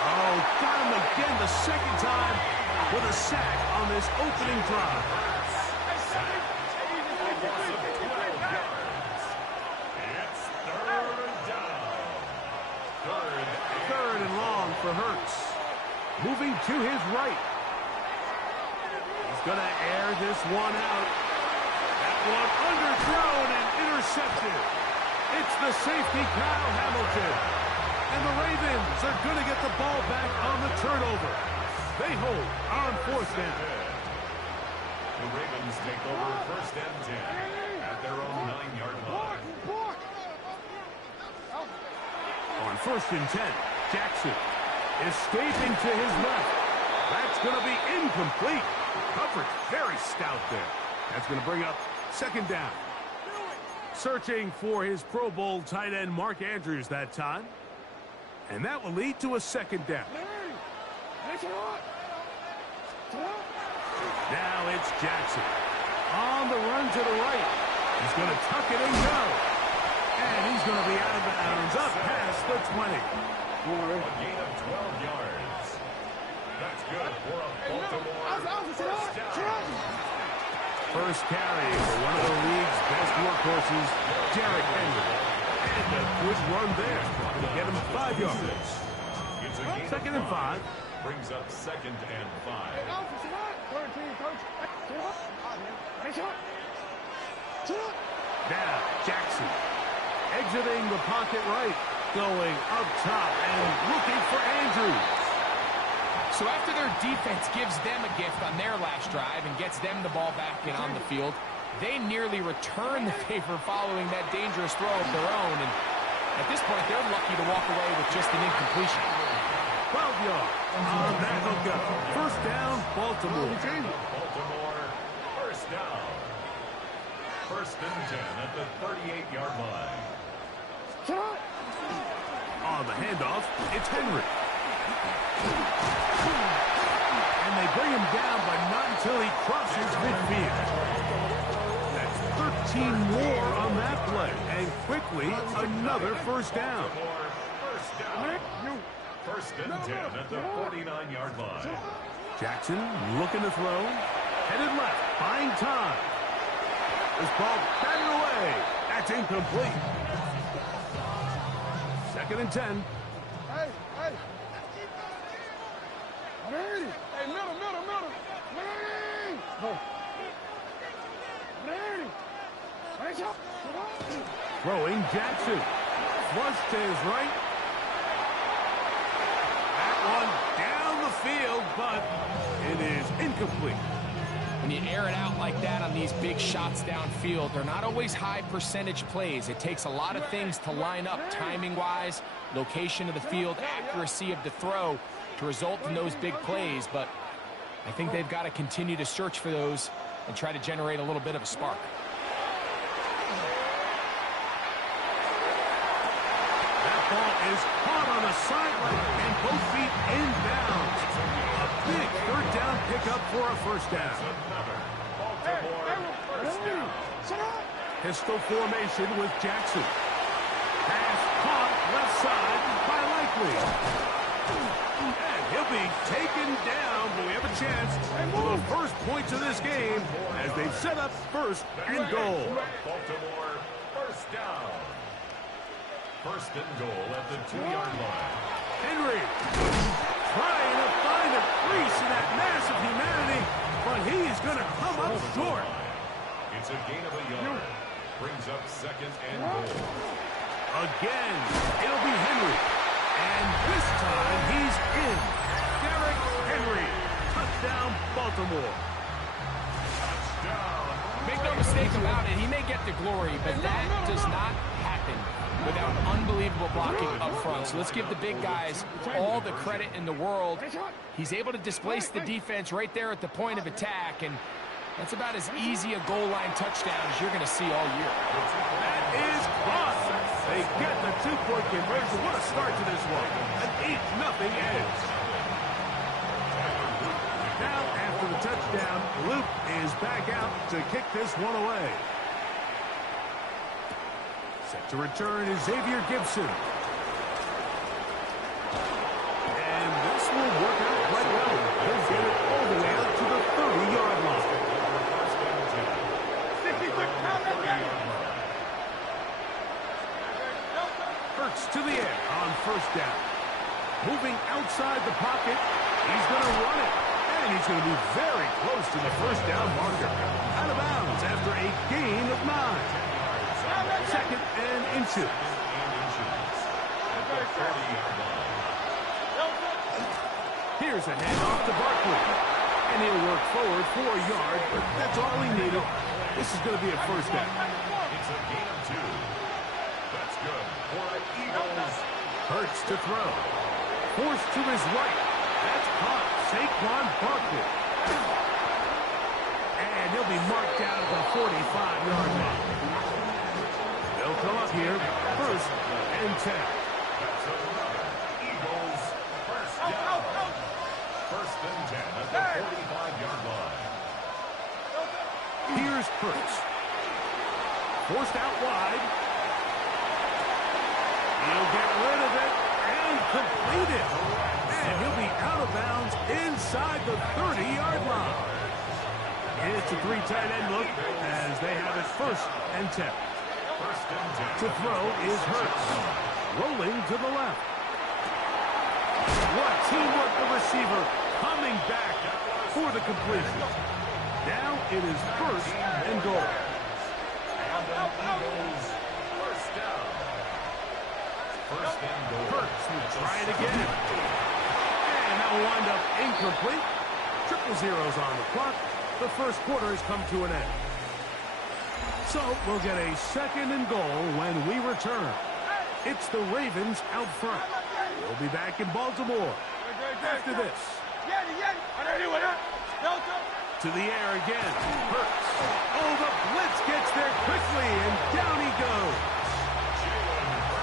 Oh, got him again the second time with a sack on this opening drive. It's third down. Third and long for Hurts. Moving to his right. He's going to air this one out. That one underthrown and intercepted. It's the safety, Kyle Hamilton. And the Ravens are going to get the ball back on the turnover. They hold on fourth down. The Ravens take over first and 10 at their own 9-yard line. On first and 10, Jackson escaping to his left. That's going to be incomplete. Coverage very stout there. That's going to bring up second down. Searching for his Pro Bowl tight end Mark Andrews that time. And that will lead to a second down. Now it's Jackson. On the run to the right. He's going to tuck it and go. And he's going to be out of bounds up past the 20. A gain of 12 yards. That's good for a Baltimore first down. First carry for one of the league's best workhorses, Derrick Henry. And a good run there to get him 5 yards. It's a gain Second of and 5. Brings up second and 5. Now Jackson exiting the pocket right, going up top and looking for Andrews. So after their defense gives them a gift on their last drive and gets them the ball back and on the field, they nearly return the favor following that dangerous throw of their own. And at this point, they're lucky to walk away with just an incompletion. 12 yards on that hookup. First down, Baltimore. Baltimore first down. First and 10 at the 38-yard line. On the handoff, it's Henry. And they bring him down, but not until he crosses midfield. That's 13 more on that play. And quickly, another first down. First down. First and 10 at the 49-yard line. Jackson looking to throw. Headed left, buying time. This ball batted away. That's incomplete. Second and 10. Hey, middle. Throwing Jackson. Flush to his right. That one down the field, but it is incomplete. When you air it out like that on these big shots downfield, they're not always high percentage plays. It takes a lot of things to line up timing-wise, location of the field, accuracy of the throw to result in those big plays. But I think they've got to continue to search for those and try to generate a little bit of a spark. That ball is caught on the sideline and both feet inbounds. A big third down pickup for a first down. Baltimore first down. Pistol formation with Jackson. Pass caught left side by Likely. And he'll be taken down, but we have a chance for the first points of this game as they've set up first and goal. Baltimore first down. First and goal at the 2-yard line. Henry trying to find a crease in that mass of humanity, but he's going to come up short. It's a gain of a yard. Brings up second and goal. Again, it'll be Henry. And this time he's in. Derrick Henry. Touchdown, Baltimore. Touchdown. Make no mistake about it, he may get the glory, but that does not happen without unbelievable blocking up front. So let's give the big guys all the credit in the world. He's able to displace the defense right there at the point of attack, and that's about as easy a goal line touchdown as you're going to see all year. That is caught. They get the two-point conversion. What a start to this one. An 8-0 edge. Now, after the touchdown, Luke is back out to kick this one away. Set to return is Xavier Gibson. And this will work out quite well. He'll get it all the way out to the 30-yard line. Hurts to the air on first down. Moving outside the pocket, he's going to run it. And he's going to be very close to the first down marker. Out of bounds after a gain of 9. Second and inches. Here's a handoff to Barkley. And he'll work forward for a yard, but that's all he needed. This is going to be a first down. It's a gain of 2. That's good for the Eagles. Hurts to throw. Forced to his right. That's caught. Saquon Barkley. And he'll be marked down at the 45-yard line. They'll come up here, first and 10. That's another Eagles first down. First and 10 at the 45-yard line. Here's Hurts. Forced out wide. He'll get rid of it and complete it. And he'll be out of bounds inside the 30-yard line. It's a 3 tight end look as they have it first and 10. To throw is Hurts. Rolling to the left. What teamwork, the receiver coming back for the completion. Now it is first and goal. And the Eagles first down. First and goal. Hurts will try it again. And that will wind up incomplete. Triple zeros on the clock. The first quarter has come to an end. So we'll get a second and goal when we return. It's the Ravens out front. We'll be back in Baltimore after this. To the air again. Hurts. Oh, the blitz gets there quickly, and down he goes.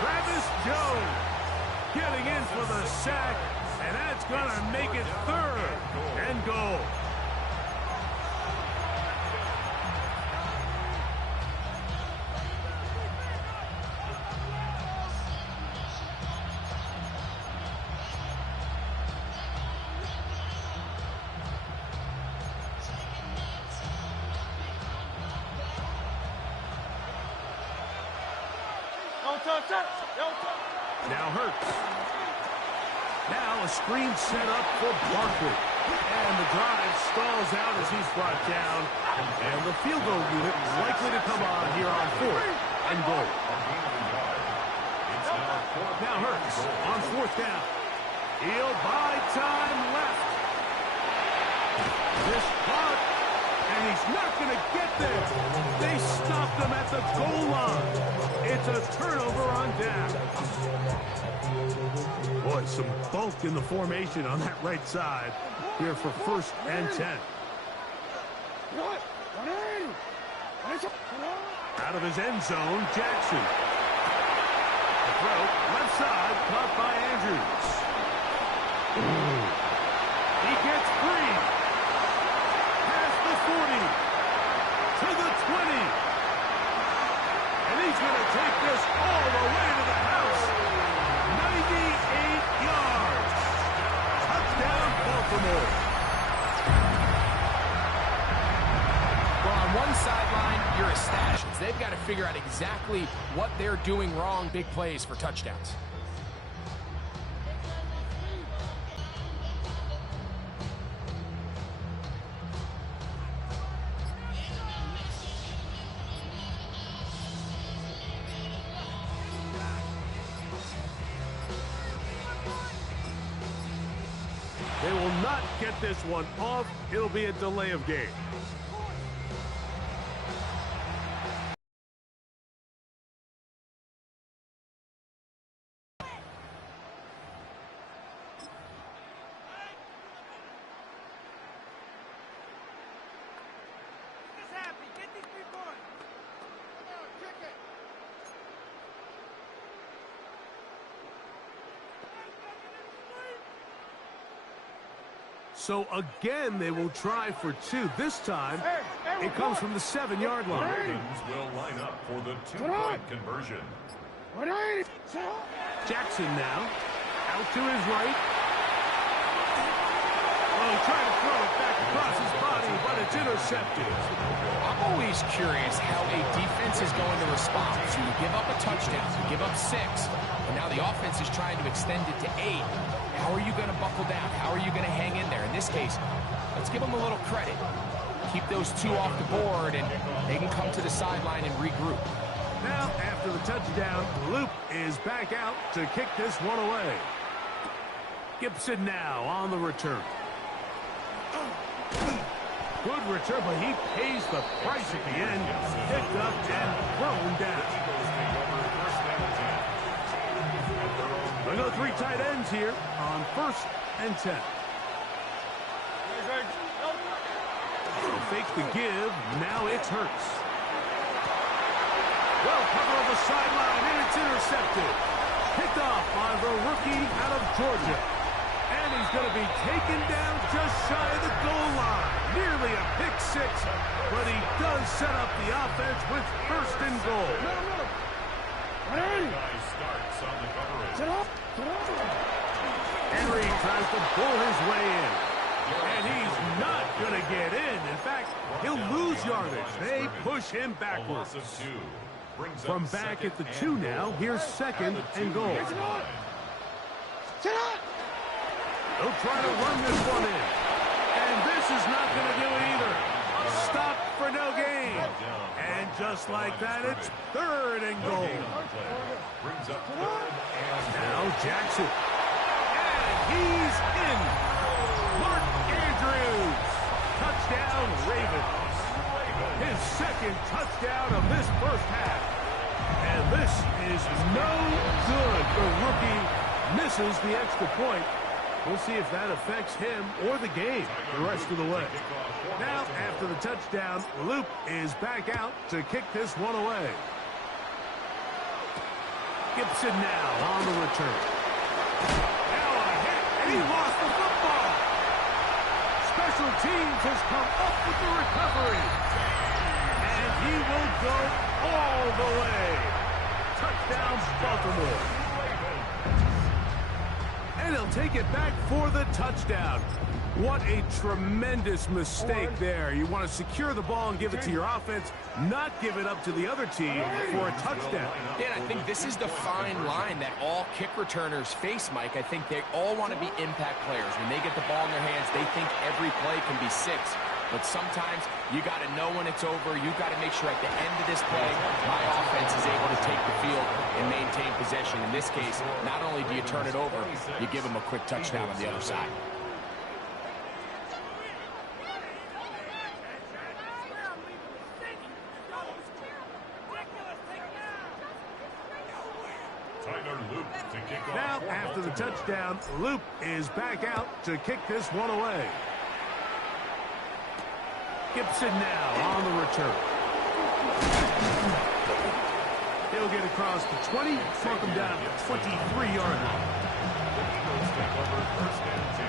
Travis Jones getting in for the sack, and that's going to make it third and goal. Now Hurts. Now a screen set up for Barkley. And the drive stalls out as he's brought down. And the field goal unit likely to come on here on fourth and goal. Now Hurts on fourth down. He'll buy time left. This punt. And he's not going to get there. They stopped him at the goal line. It's a turnover on down. Boy, some bulk in the formation on that right side here for first and 10. Out of his end zone, Jackson. The throw, left side, caught by Andrews. He gets free. Past the 40. To the 20. And he's going to take this all the way to the house. 98 yards. Touchdown, Baltimore. Well, on one sideline, you're ecstatic. They've got to figure out exactly what they're doing wrong. Big plays for touchdowns. They will not get this one off. It'll be a delay of game. So again, they will try for 2. This time, it comes from the 7-yard line. Ravens will line up for the 2-point conversion. Jackson now, out to his right. Oh, trying to throw it back across his body, but it's intercepted. I'm always curious how a defense is going to respond. So you give up a touchdown, you give up 6, and now the offense is trying to extend it to 8. How are you going to buckle down? How are you going to hang in there? In this case, let's give them a little credit. Keep those 2 off the board, and they can come to the sideline and regroup. Now, after the touchdown, Loop is back out to kick this one away. Gibson now on the return. Good return, but he pays the price at the end. Picked up and thrown down. We go 3 tight ends here on 1st and 10. So fakes the give. Now it's Hurts. Well covered on the sideline, and it's intercepted. Picked off by the rookie out of Georgia. And he's going to be taken down just shy of the goal line. Nearly a pick 6, but he does set up the offense with 1st and goal. Nice starts on the coverage. Henry tries to pull his way in. And he's not going to get in. In fact, he'll lose yardage. They push him backwards. From back at the 2 now, here's 2nd and goal. They'll try to run this one in. And this is not going to do it either. Stop for no gain. And just like that, it's 3rd and goal. Now Jackson. And he's in. Mark Andrews. Touchdown, Ravens. His 2nd touchdown of this 1st half. And this is no good. The rookie misses the extra point. We'll see if that affects him or the game the rest of the way. Now, after the touchdown, Loop is back out to kick this one away. Gibson now on the return. Now a hit, and he lost the football. Special teams has come up with the recovery. And he will go all the way. Touchdown, Baltimore. And he'll take it back for the touchdown. What a tremendous mistake there. You want to secure the ball and give it to your offense, not give it up to the other team for a touchdown. Yeah, I think this is the fine line that all kick returners face, Mike. I think they all want to be impact players. When they get the ball in their hands, they think every play can be 6. But sometimes you got to know when it's over. You got to make sure at the end of this play, my offense is able to take the field and maintain possession. In this case, not only do you turn it over, you give them a quick touchdown on the other side. Now, after the touchdown, Loop is back out to kick this one away. Gibson now on the return. He'll get across the 20, mark him down at 23-yard line. Eagles take over 1st and 10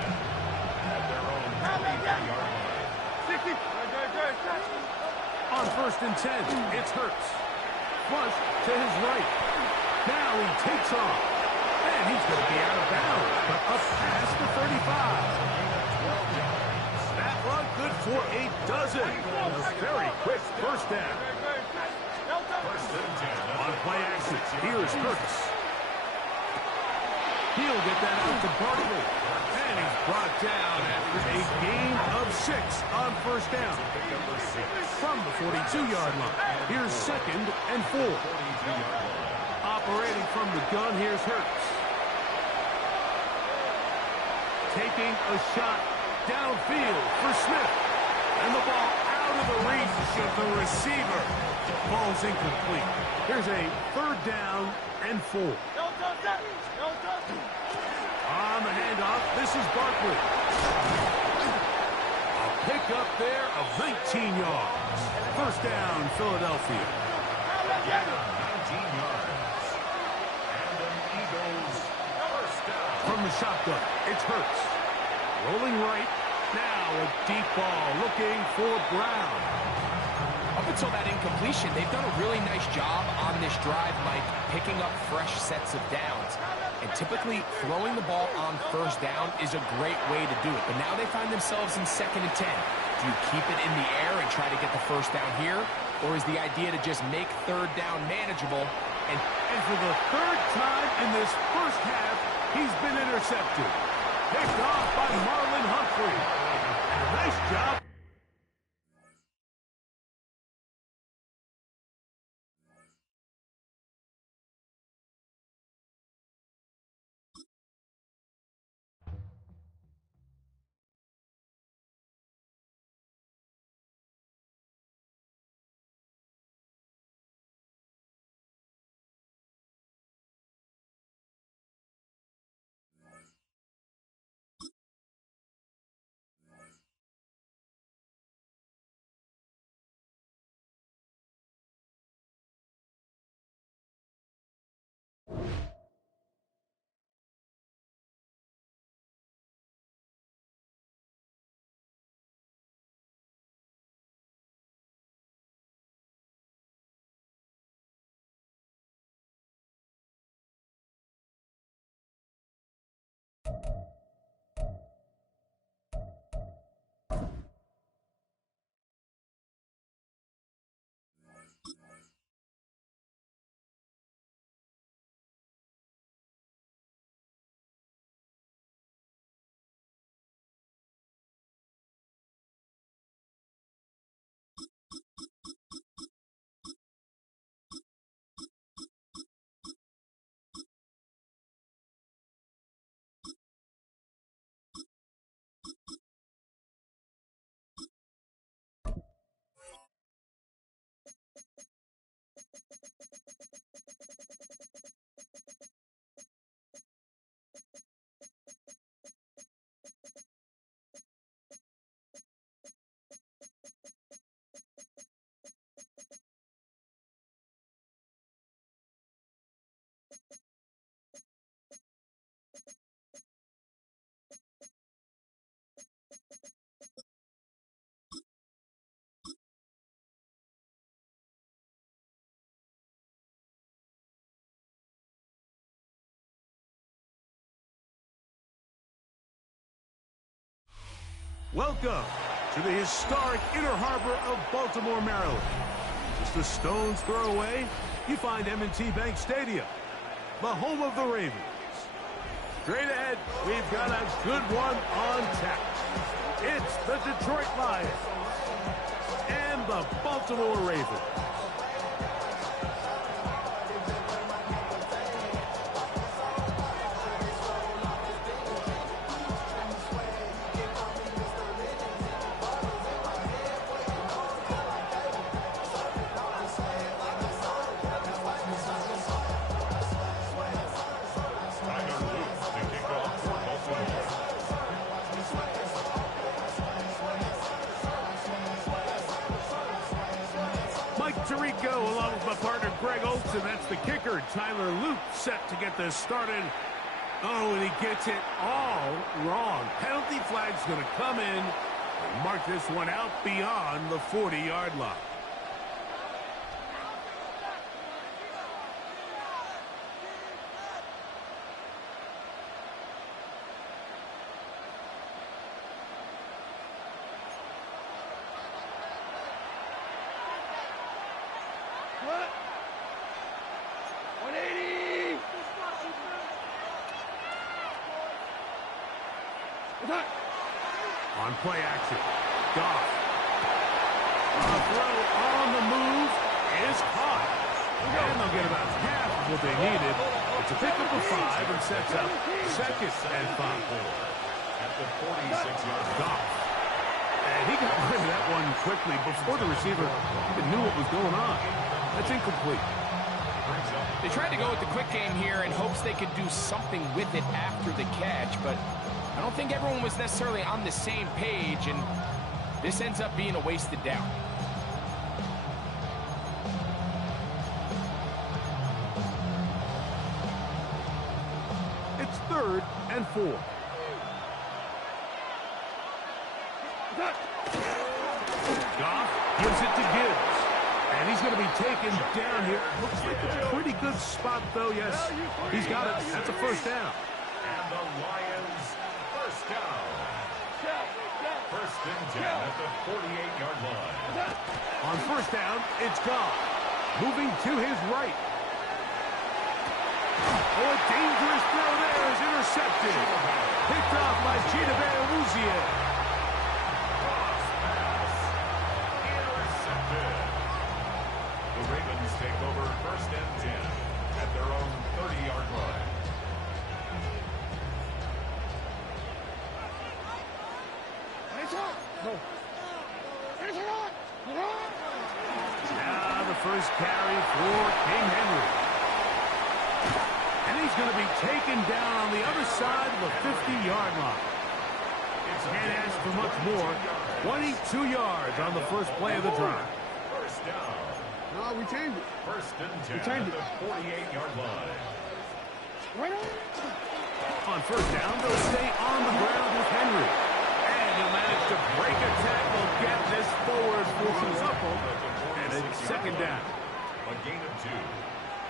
at their own 23-yard line. On 1st and 10, it's Hurts. Flush to his right. Now he takes off. And he's going to be out of bounds, but up past the 35. That run good for a dozen. A very quick 1st down. 1st and 10. On play action, here's Hurts. He'll get that out to Barkley. And he's brought down after a gain of 6 on 1st down. From the 42-yard line, here's 2nd and 4. Operating from the gun, here's Hurts. Taking a shot downfield for Smith. And the ball out of the reach of the receiver. Ball's incomplete. Here's a 3rd down and 4. On the handoff, this is Barkley. A pickup there of 19 yards. 1st down, Philadelphia. 19 yards. And an Eagles 1st down. From the shotgun, it's Hurts. Rolling right, deep ball looking for Brown. Up until that incompletion, they've done a really nice job on this drive, Mike, picking up fresh sets of downs. And typically, throwing the ball on first down is a great way to do it. But now they find themselves in 2nd and 10. Do you keep it in the air and try to get the first down here? Or is the idea to just make 3rd down manageable? And for the 3rd time in this first half, he's been intercepted. Picked off by Marlon Humphrey. And a nice job. Welcome to the historic Inner Harbor of Baltimore, Maryland. Just a stone's throw away, you find M&T Bank Stadium, the home of the Ravens. Straight ahead, we've got a good one on tap. It's the Detroit Lions and the Baltimore Ravens. Along with my partner Greg Olson, that's the kicker. Tyler Luke set to get this started. Oh, and he gets it all wrong. Penalty flag's going to come in and mark this one out beyond the 40-yard line. What? 180! On play action, Goff. A throw on the move is caught. And they'll get about half of what they needed. It's a pickup of 5 and sets up 2nd and 5. At the 46-yard line. Goff. And he got rid of that one quickly before the receiver even knew what was going on. That's incomplete. They tried to go with the quick game here in hopes they could do something with it after the catch, but I don't think everyone was necessarily on the same page, and this ends up being a wasted down. It's 3rd and 4. Goff gives it to Gibbs. And he's going to be taken down here. Looks like a pretty good spot, though. Yes, he's got it. That's a first down. And the Lions first down. First and 10 at the 48-yard line. On first down, it's Goff. Moving to his right. Oh, a dangerous throw there is intercepted. Picked off by Chidobe Awuzie. The Ravens take over first and 10 at their own 30-yard line. Now the first carry for King Henry. And he's going to be taken down on the other side of the 50-yard line. Can't ask for much more. 22 yards on the first play of the drive. First down. No, we changed it. First and 10 at the 48-yard line. On first down, they'll stay on the ground with Henry. And he'll manage to break a tackle, get this forward for some couple. And it's second down. A gain of 2.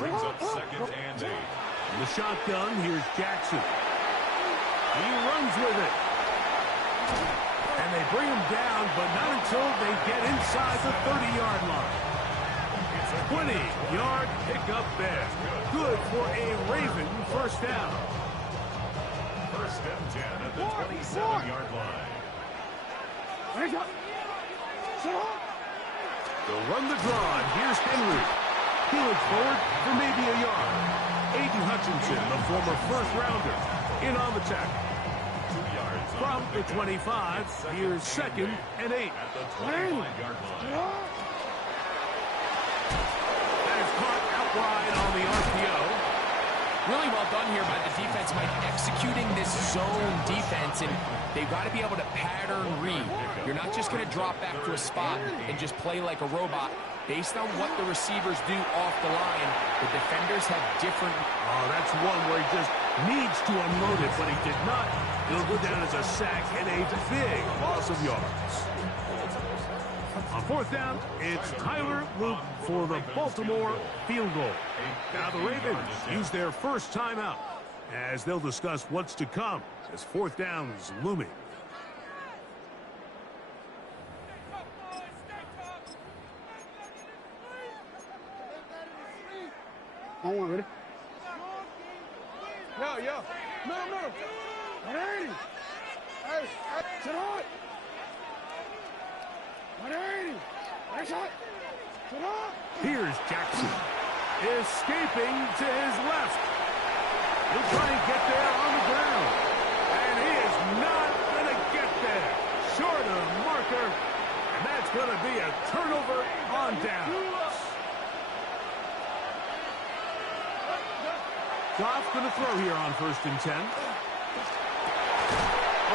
Brings up second and 8. In the shotgun, here's Jackson. He runs with it. And they bring him down, but not until they get inside the 30-yard line. 20-yard pickup there. Good for a Raven first down. First and 10 at the 27-yard line. They'll run the draw, and here's Henry. He looks forward for maybe a yard. Aiden Hutchinson, the former first-rounder, in on the tackle. 2 yards From the 25, here's second and 8. at the 25-yard line. That is caught out wide on the RPO. Really well done here by the defense, Mike, executing this zone defense, and they've got to be able to pattern read. You're not just going to drop back to a spot and just play like a robot. Based on what the receivers do off the line, the defenders have different... Oh, that's one where he just needs to unload it, but he did not. It'll go down as a sack and a big loss of yards. On fourth down, it's Tyler Luke for the Baltimore field goal. Now the Ravens use their first timeout as they'll discuss what's to come as fourth down is looming. On one, ready? Yo. Middle. 180. Hey, sit hard. 180. Nice shot. Sit hard. Here's Jackson. Escaping to his left. He'll try and get there on the ground. And he is not going to get there. Short of the marker. And that's going to be a turnover on downs. Goff's going to throw here on first and 10.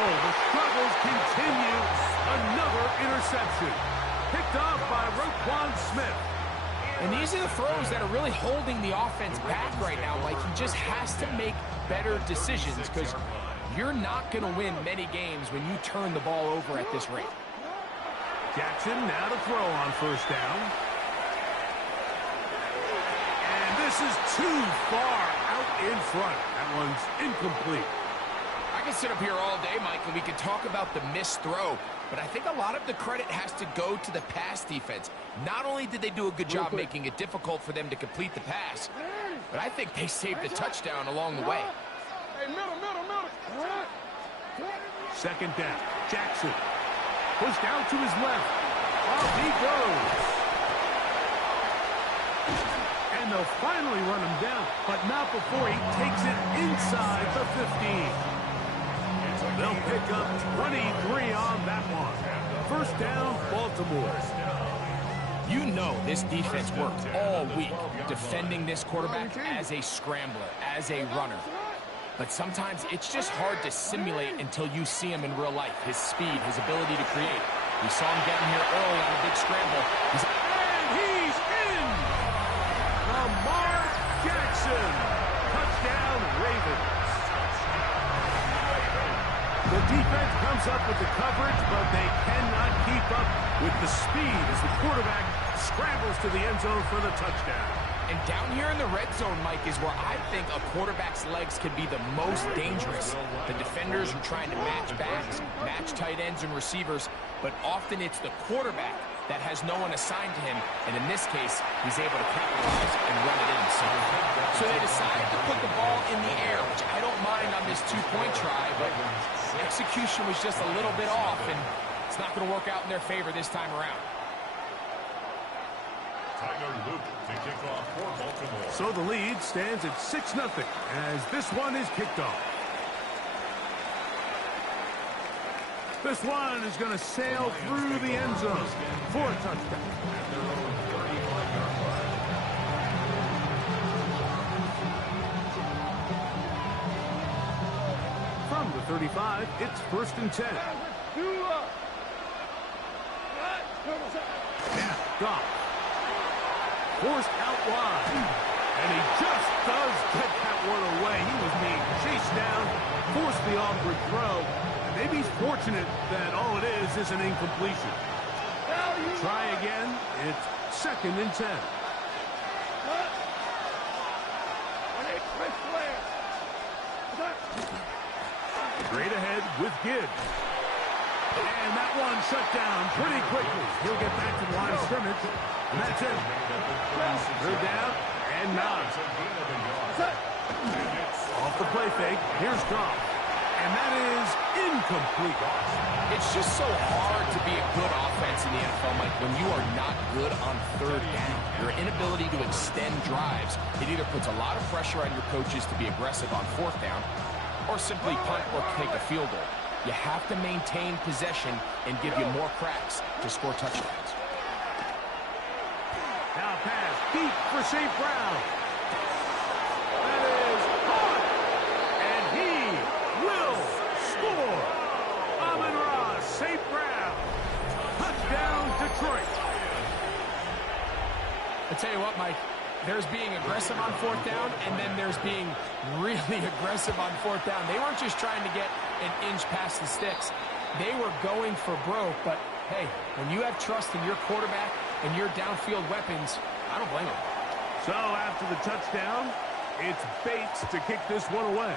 Oh, the struggles continue. Another interception. Picked off by Roquan Smith. And these are the throws that are really holding the offense back right now. Like, he just has to make better decisions because you're not going to win many games when you turn the ball over at this rate. Jackson now to throw on first down. And this is too far out in front. That one's incomplete. I can sit up here all day, Mike, and we can talk about the missed throw, but I think a lot of the credit has to go to the pass defense. Not only did they do a good job making it difficult for them to complete the pass, but I think they saved the touchdown along the way. Hey, middle. Second down. Jackson. Pushed out to his left. Off he goes. And they'll finally run him down, but not before he takes it inside the 15. They'll pick up 23 on that one. First down, Baltimore. You know this defense worked all week defending this quarterback as a scrambler, as a runner. But sometimes it's just hard to simulate until you see him in real life. His speed, his ability to create. We saw him get him here early on a big scramble. And he's in! Lamar Jackson. Touchdown, Ravens. The defense comes up with the coverage, but they cannot with the speed as the quarterback scrambles to the end zone for the touchdown. And down here in the red zone, Mike, is where I think a quarterback's legs can be the most dangerous. The defenders are trying to match backs, match tight ends and receivers, but often it's the quarterback that has no one assigned to him, and in this case, he's able to capitalize and run it in. So they decided to put the ball in the air, which I don't mind on this two-point try, but execution was just a little bit off, and it's not going to work out in their favor this time around. So the lead stands at 6-0 as this one is kicked off. This one is going to sail through the end zone for a touchdown. From the 35, it's 1st and 10. Goff. Forced out wide. And he just does get that one away. He was being chased down, forced the awkward throw. Maybe he's fortunate that all it is an incompletion. Try again. It's 2nd and 10. Straight ahead with Gibbs. And that one shut down pretty quickly. He'll get back to the line of scrimmage. And that's it. 3rd down and 9. Off the play fake. Here's Goff. And that is incomplete. It's just so hard to be a good offense in the NFL, Mike, when you are not good on 3rd down. Your inability to extend drives, it either puts a lot of pressure on your coaches to be aggressive on 4th down or simply punt or kick a field goal. You have to maintain possession and give you more cracks to score touchdowns. Now pass deep for St. Brown. That is caught. And he will score. Amon-Ra St. Brown. Touchdown, Detroit. I tell you what, Mike, there's being aggressive on 4th down, and then there's being really aggressive on 4th down. They weren't just trying to get an inch past the sticks. They were going for broke, but hey, when you have trust in your quarterback and your downfield weapons, I don't blame them. So after the touchdown, it's Bates to kick this one away.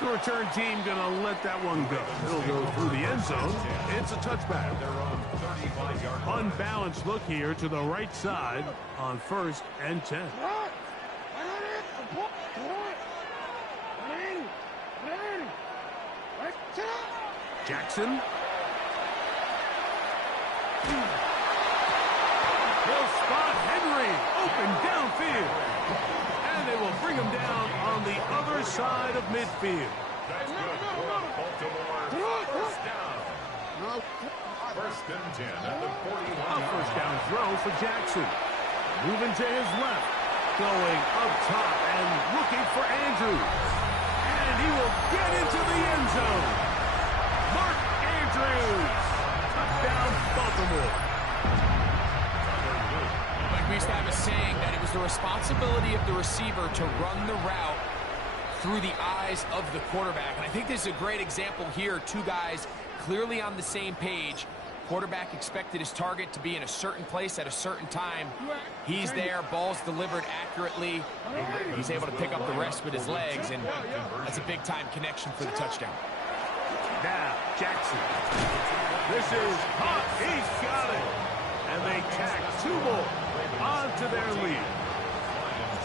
The return team going to let that one go. It'll go through the end zone. It's a touchback. Unbalanced look here to the right side on 1st and 10. Jackson. He'll spot Henry open downfield. And they will bring him down on the other side of midfield. That's good for Baltimore. 1st down. 1st and 10 at the 41. A 1st down throw for Jackson. Moving to his left. Going up top and looking for Andrews. And he will get into the end zone. Mark Andrews. Touchdown, Baltimore. Like we used to have a saying that it was the responsibility of the receiver to run the route through the eyes of the quarterback. And I think this is a great example here. Two guys clearly on the same page. Quarterback expected his target to be in a certain place at a certain time. He's there, ball's delivered accurately. He's able to pick up the rest with his legs, and that's a big-time connection for the touchdown. Now, Jackson. This is hot. He's got it. And they tack 2 more onto their lead.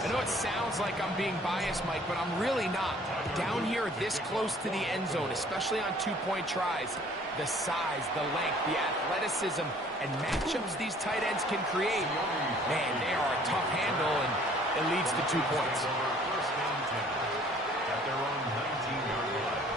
I know it sounds like I'm being biased, Mike, but I'm really not. Down here this close to the end zone, especially on 2-point tries, the size, the length, the athleticism, and matchups these tight ends can create, man, they are a tough handle, and it leads to 2 points. At their own 19-yard line.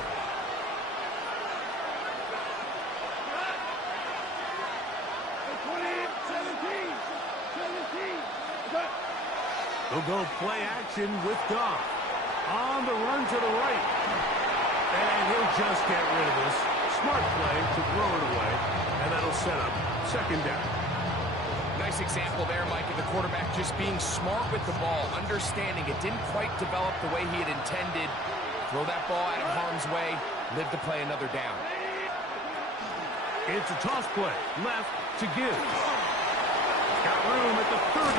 They'll go play action with Goff. On the run to the right. And he'll just get rid of this. Smart play to throw it away. And that'll set up 2nd down. Nice example there, Mike, of the quarterback just being smart with the ball, understanding it didn't quite develop the way he had intended. Throw that ball out of harm's way, live to play another down. It's a toss play. Left to Gibbs. Got room at the 30.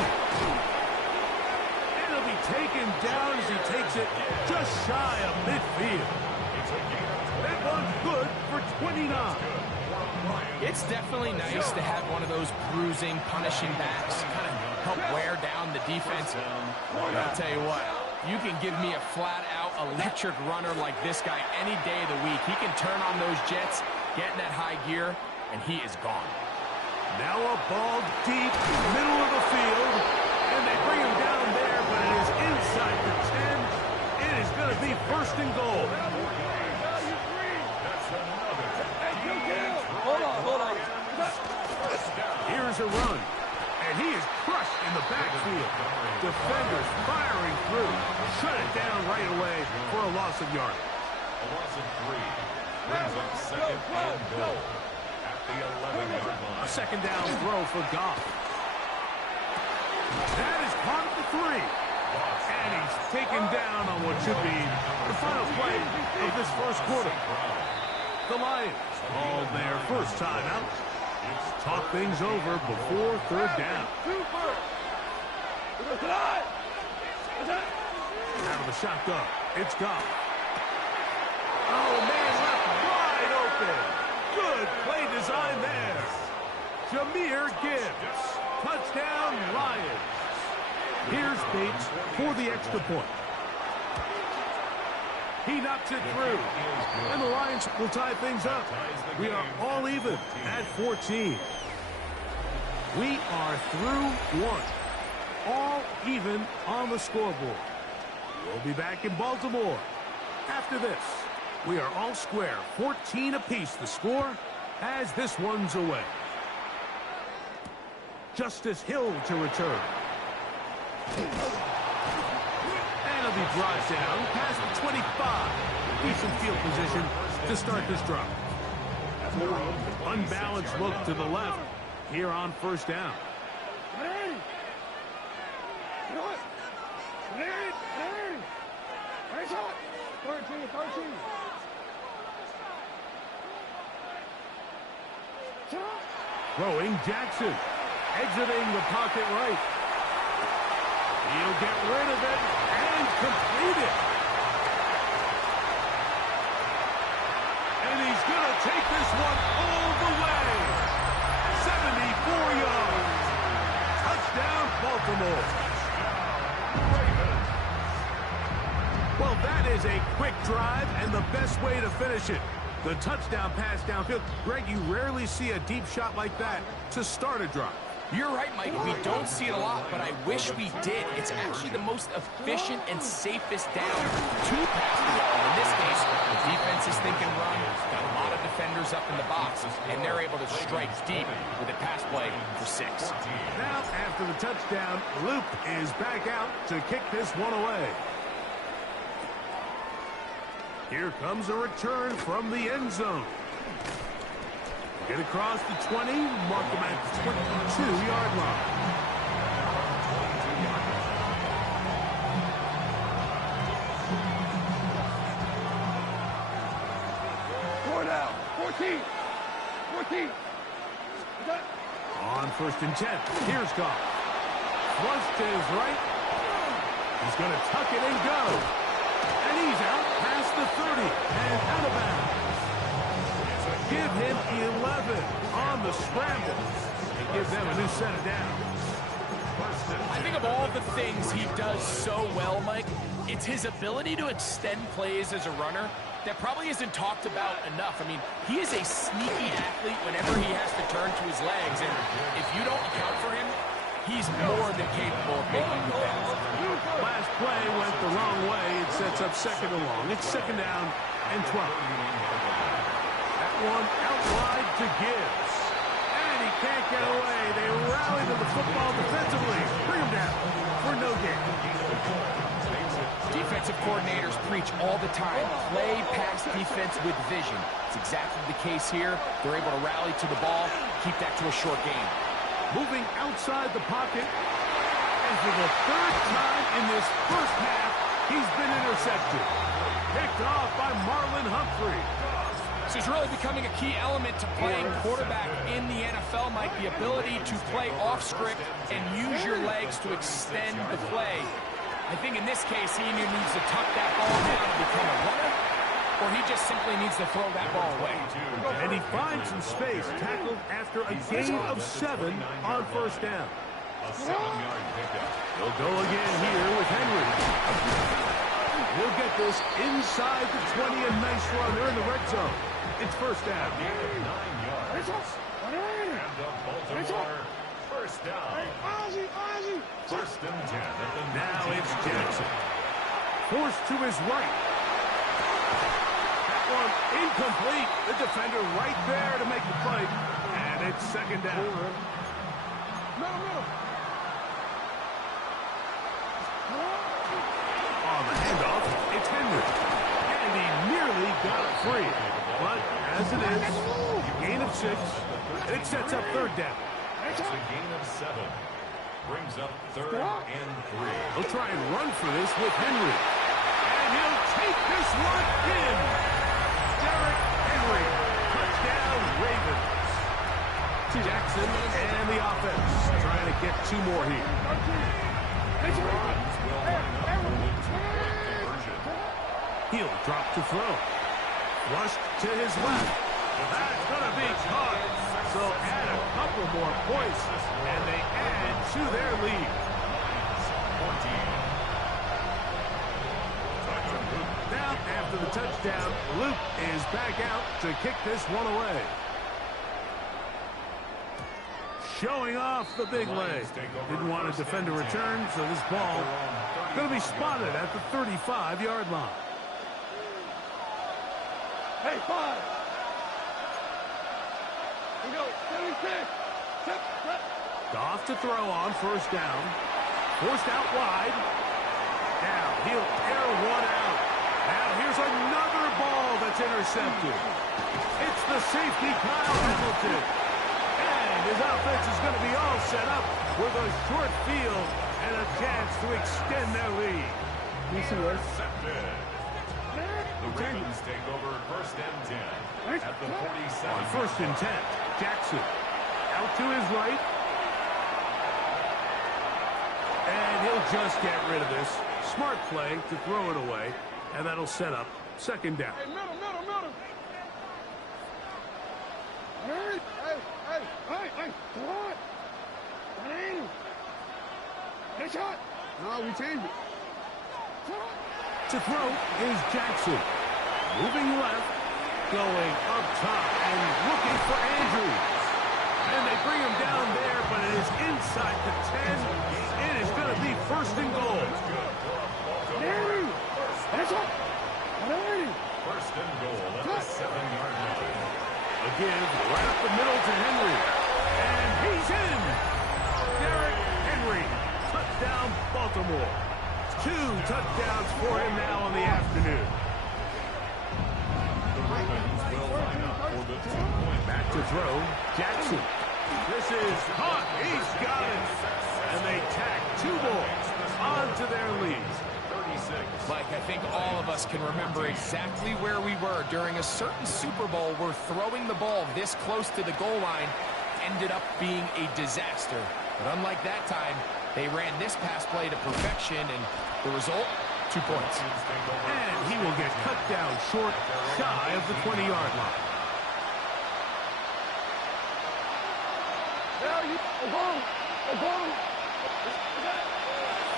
And he'll be taken down as he takes it just shy of midfield. That one's good for 29. It's definitely nice to have one of those bruising, punishing backs kind of help wear down the defense. But I'll tell you what, you can give me a flat-out electric runner like this guy any day of the week. He can turn on those jets, get in that high gear, and he is gone. Now a ball deep, middle of the field, and they bring him down there, but it is inside the 10. It is going to be first and goal. Hold on. Here's a run, and he is crushed in the backfield. Defenders firing through. Shut it down right away for a loss of yardage. A loss of 3. Brings up second and goal at the 11-yard line. A second down throw for Goff. That is caught at the 3. And he's taken down on what should be the final play of this first quarter. The Lions called their first timeout. Talk things over before third down. Out of the shotgun, it's Goff. Oh, man, left wide open. Good play design there. Jahmyr Gibbs. Touchdown, Lions. Here's Bates for the extra point. He knocks it through. And the Lions will tie things up. We are all even at 14. We are through one. All even on the scoreboard. We'll be back in Baltimore. After this, we are all square. 14 apiece the score as this one's away. Justice Hill to return. And he'll be brought down past the 25. Decent field position to start this drive. Unbalanced look to the left here on first down. Throwing Jackson. Exiting the pocket right. He'll get rid of it and complete it. And he's going to take this one all the way. 74 yards. Touchdown, Baltimore. Well, that is a quick drive and the best way to finish it. The touchdown pass downfield. Greg, you rarely see a deep shot like that to start a drive. You're right, Mike. We don't see it a lot, but I wish we did. It's actually the most efficient and safest down to pass the ball. In this case, the defense is thinking run, got a lot of defenders up in the box, and they're able to strike deep with a pass play for 6. Now, after the touchdown, Luke is back out to kick this one away. Here comes a return from the end zone. Get across the 20, mark him at the 22-yard line. Four now. 14. On first and 10, here's Goff. Flush to his right. He's going to tuck it and go. And he's out past the 30 and out of bounds. Give him 11 on the scramble and give them a new set of downs. I think of all the things he does so well, Mike, it's his ability to extend plays as a runner that probably isn't talked about enough. I mean, he is a sneaky athlete whenever he has to turn to his legs, and if you don't account for him, he's more than capable of making you pass. Last play went the wrong way. It sets up second and long. It's second down and 12. That one out wide to Gibbs. And he can't get away. They rally to the football defensively. Bring him down for no gain. Defensive coordinators preach all the time, play pass defense with vision. It's exactly the case here. They're able to rally to the ball, keep that to a short game. Moving outside the pocket. And for the third time in this first half, he's been intercepted. Picked off by Marlon Humphrey. So is really becoming a key element to playing quarterback in the NFL, Mike. The ability to play off script and use your legs to extend the play. I think in this case, he either needs to tuck that ball down and become a runner, or he just simply needs to throw that ball away. And he finds some space, tackled after a gain of 7 on first down. A 7-yard pickup. He'll go again here with Henry. He'll get this inside the 20, a nice run. They're in the red zone. It's first down. 9 yards. And the Baltimore first down. First and 10 at the Now it's Jackson. Forced to his right. That one incomplete. The defender right there to make the play. And it's second down. On the handoff, it's Henry. And he nearly got it free. But as it is, gain of 6. It sets up third down. It's a gain of 7. Brings up 3rd and 3. He'll try and run for this with Henry. And he'll take this one in. Derrick Henry. Touchdown, Ravens. Jackson and the offense trying to get 2 more here. He'll drop to throw. Flushed to his left. That's going to be caught. So add a couple more points, and they add to their lead. Now, after the touchdown, Luke is back out to kick this one away. Showing off the big leg. Didn't want to defend a return, so this ball going to be spotted at the 35-yard line. Hey, 5. We go. 76. Goff to throw on first down. Forced out wide. Now he'll air one out. Now here's another ball that's intercepted. It's the safety Kyle Hamilton. And his offense is going to be all set up with a short field and a chance to extend their lead. Intercepted. The Ravens take over first and 10 at the 47. On first and 10, Jackson out to his right. And he'll just get rid of this. Smart play to throw it away. And that'll set up second down. Hey, middle. Hey. What? Hey, shot. No, we changed it. To throw is Jackson. Moving left. Going up top and looking for Andrews. And they bring him down there, but it is inside the 10. It is going to be first and goal. That's up. First and goal at the 7-yard line. Again, right up the middle to Henry. And he's in. Derrick Henry. Touchdown, Baltimore. 2 touchdowns for him now in the afternoon. The Ravens will line up for the 2-point. Back to throw, Jackson. This is caught. He's got it. And they tack 2 more onto their lead. 36. Mike, I think all of us can remember exactly where we were during a certain Super Bowl where throwing the ball this close to the goal line ended up being a disaster. But unlike that time, they ran this pass play to perfection, and the result, 2 points. And he will get cut down short, shy of the 20-yard line.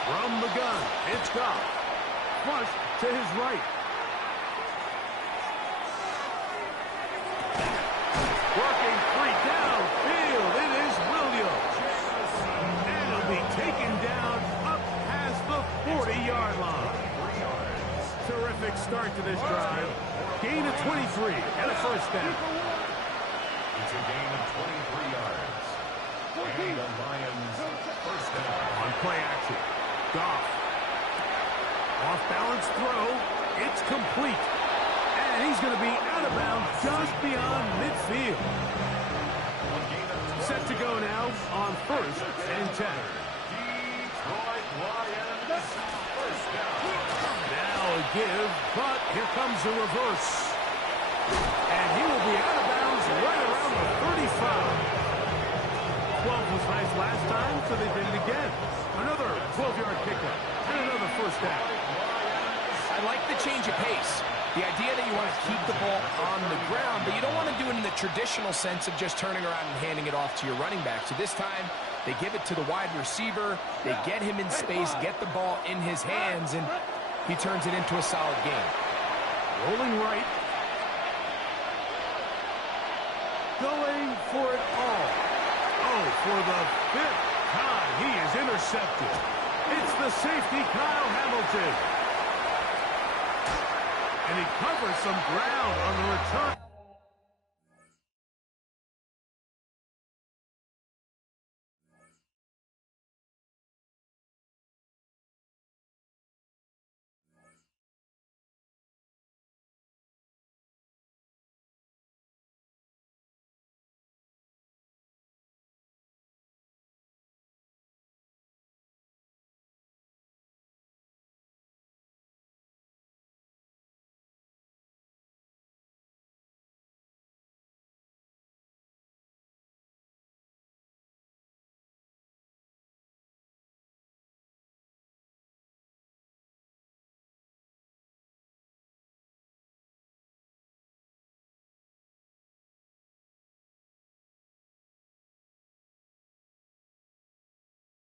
From the gun, it's Goff. Flush to his right. Working free downfield. It is Williams. And he'll be taken down up past the 40-yard line. Terrific start to this drive. Gain of 23 and a first down. It's a gain of 23 yards. And the Lions first down. On play action. Goff. Off-balance throw. It's complete. And he's going to be out of bounds just beyond midfield. Set to go now on first and 10. Detroit Lions first down. Now a give, but here comes a reverse. And he will be out of bounds right around the 35. 12 was nice last time, so they did it again. Another 12-yard pickup and another first down. I like the change of pace. The idea that you want to keep the ball on the ground, but you don't want to do it in the traditional sense of just turning around and handing it off to your running back. So this time, they give it to the wide receiver. They get him in space, get the ball in his hands, and he turns it into a solid game. Rolling right. Going for it all. Oh, for the 5th time, he is intercepted. It's the safety, Kyle Hamilton. And he covers some ground on the return.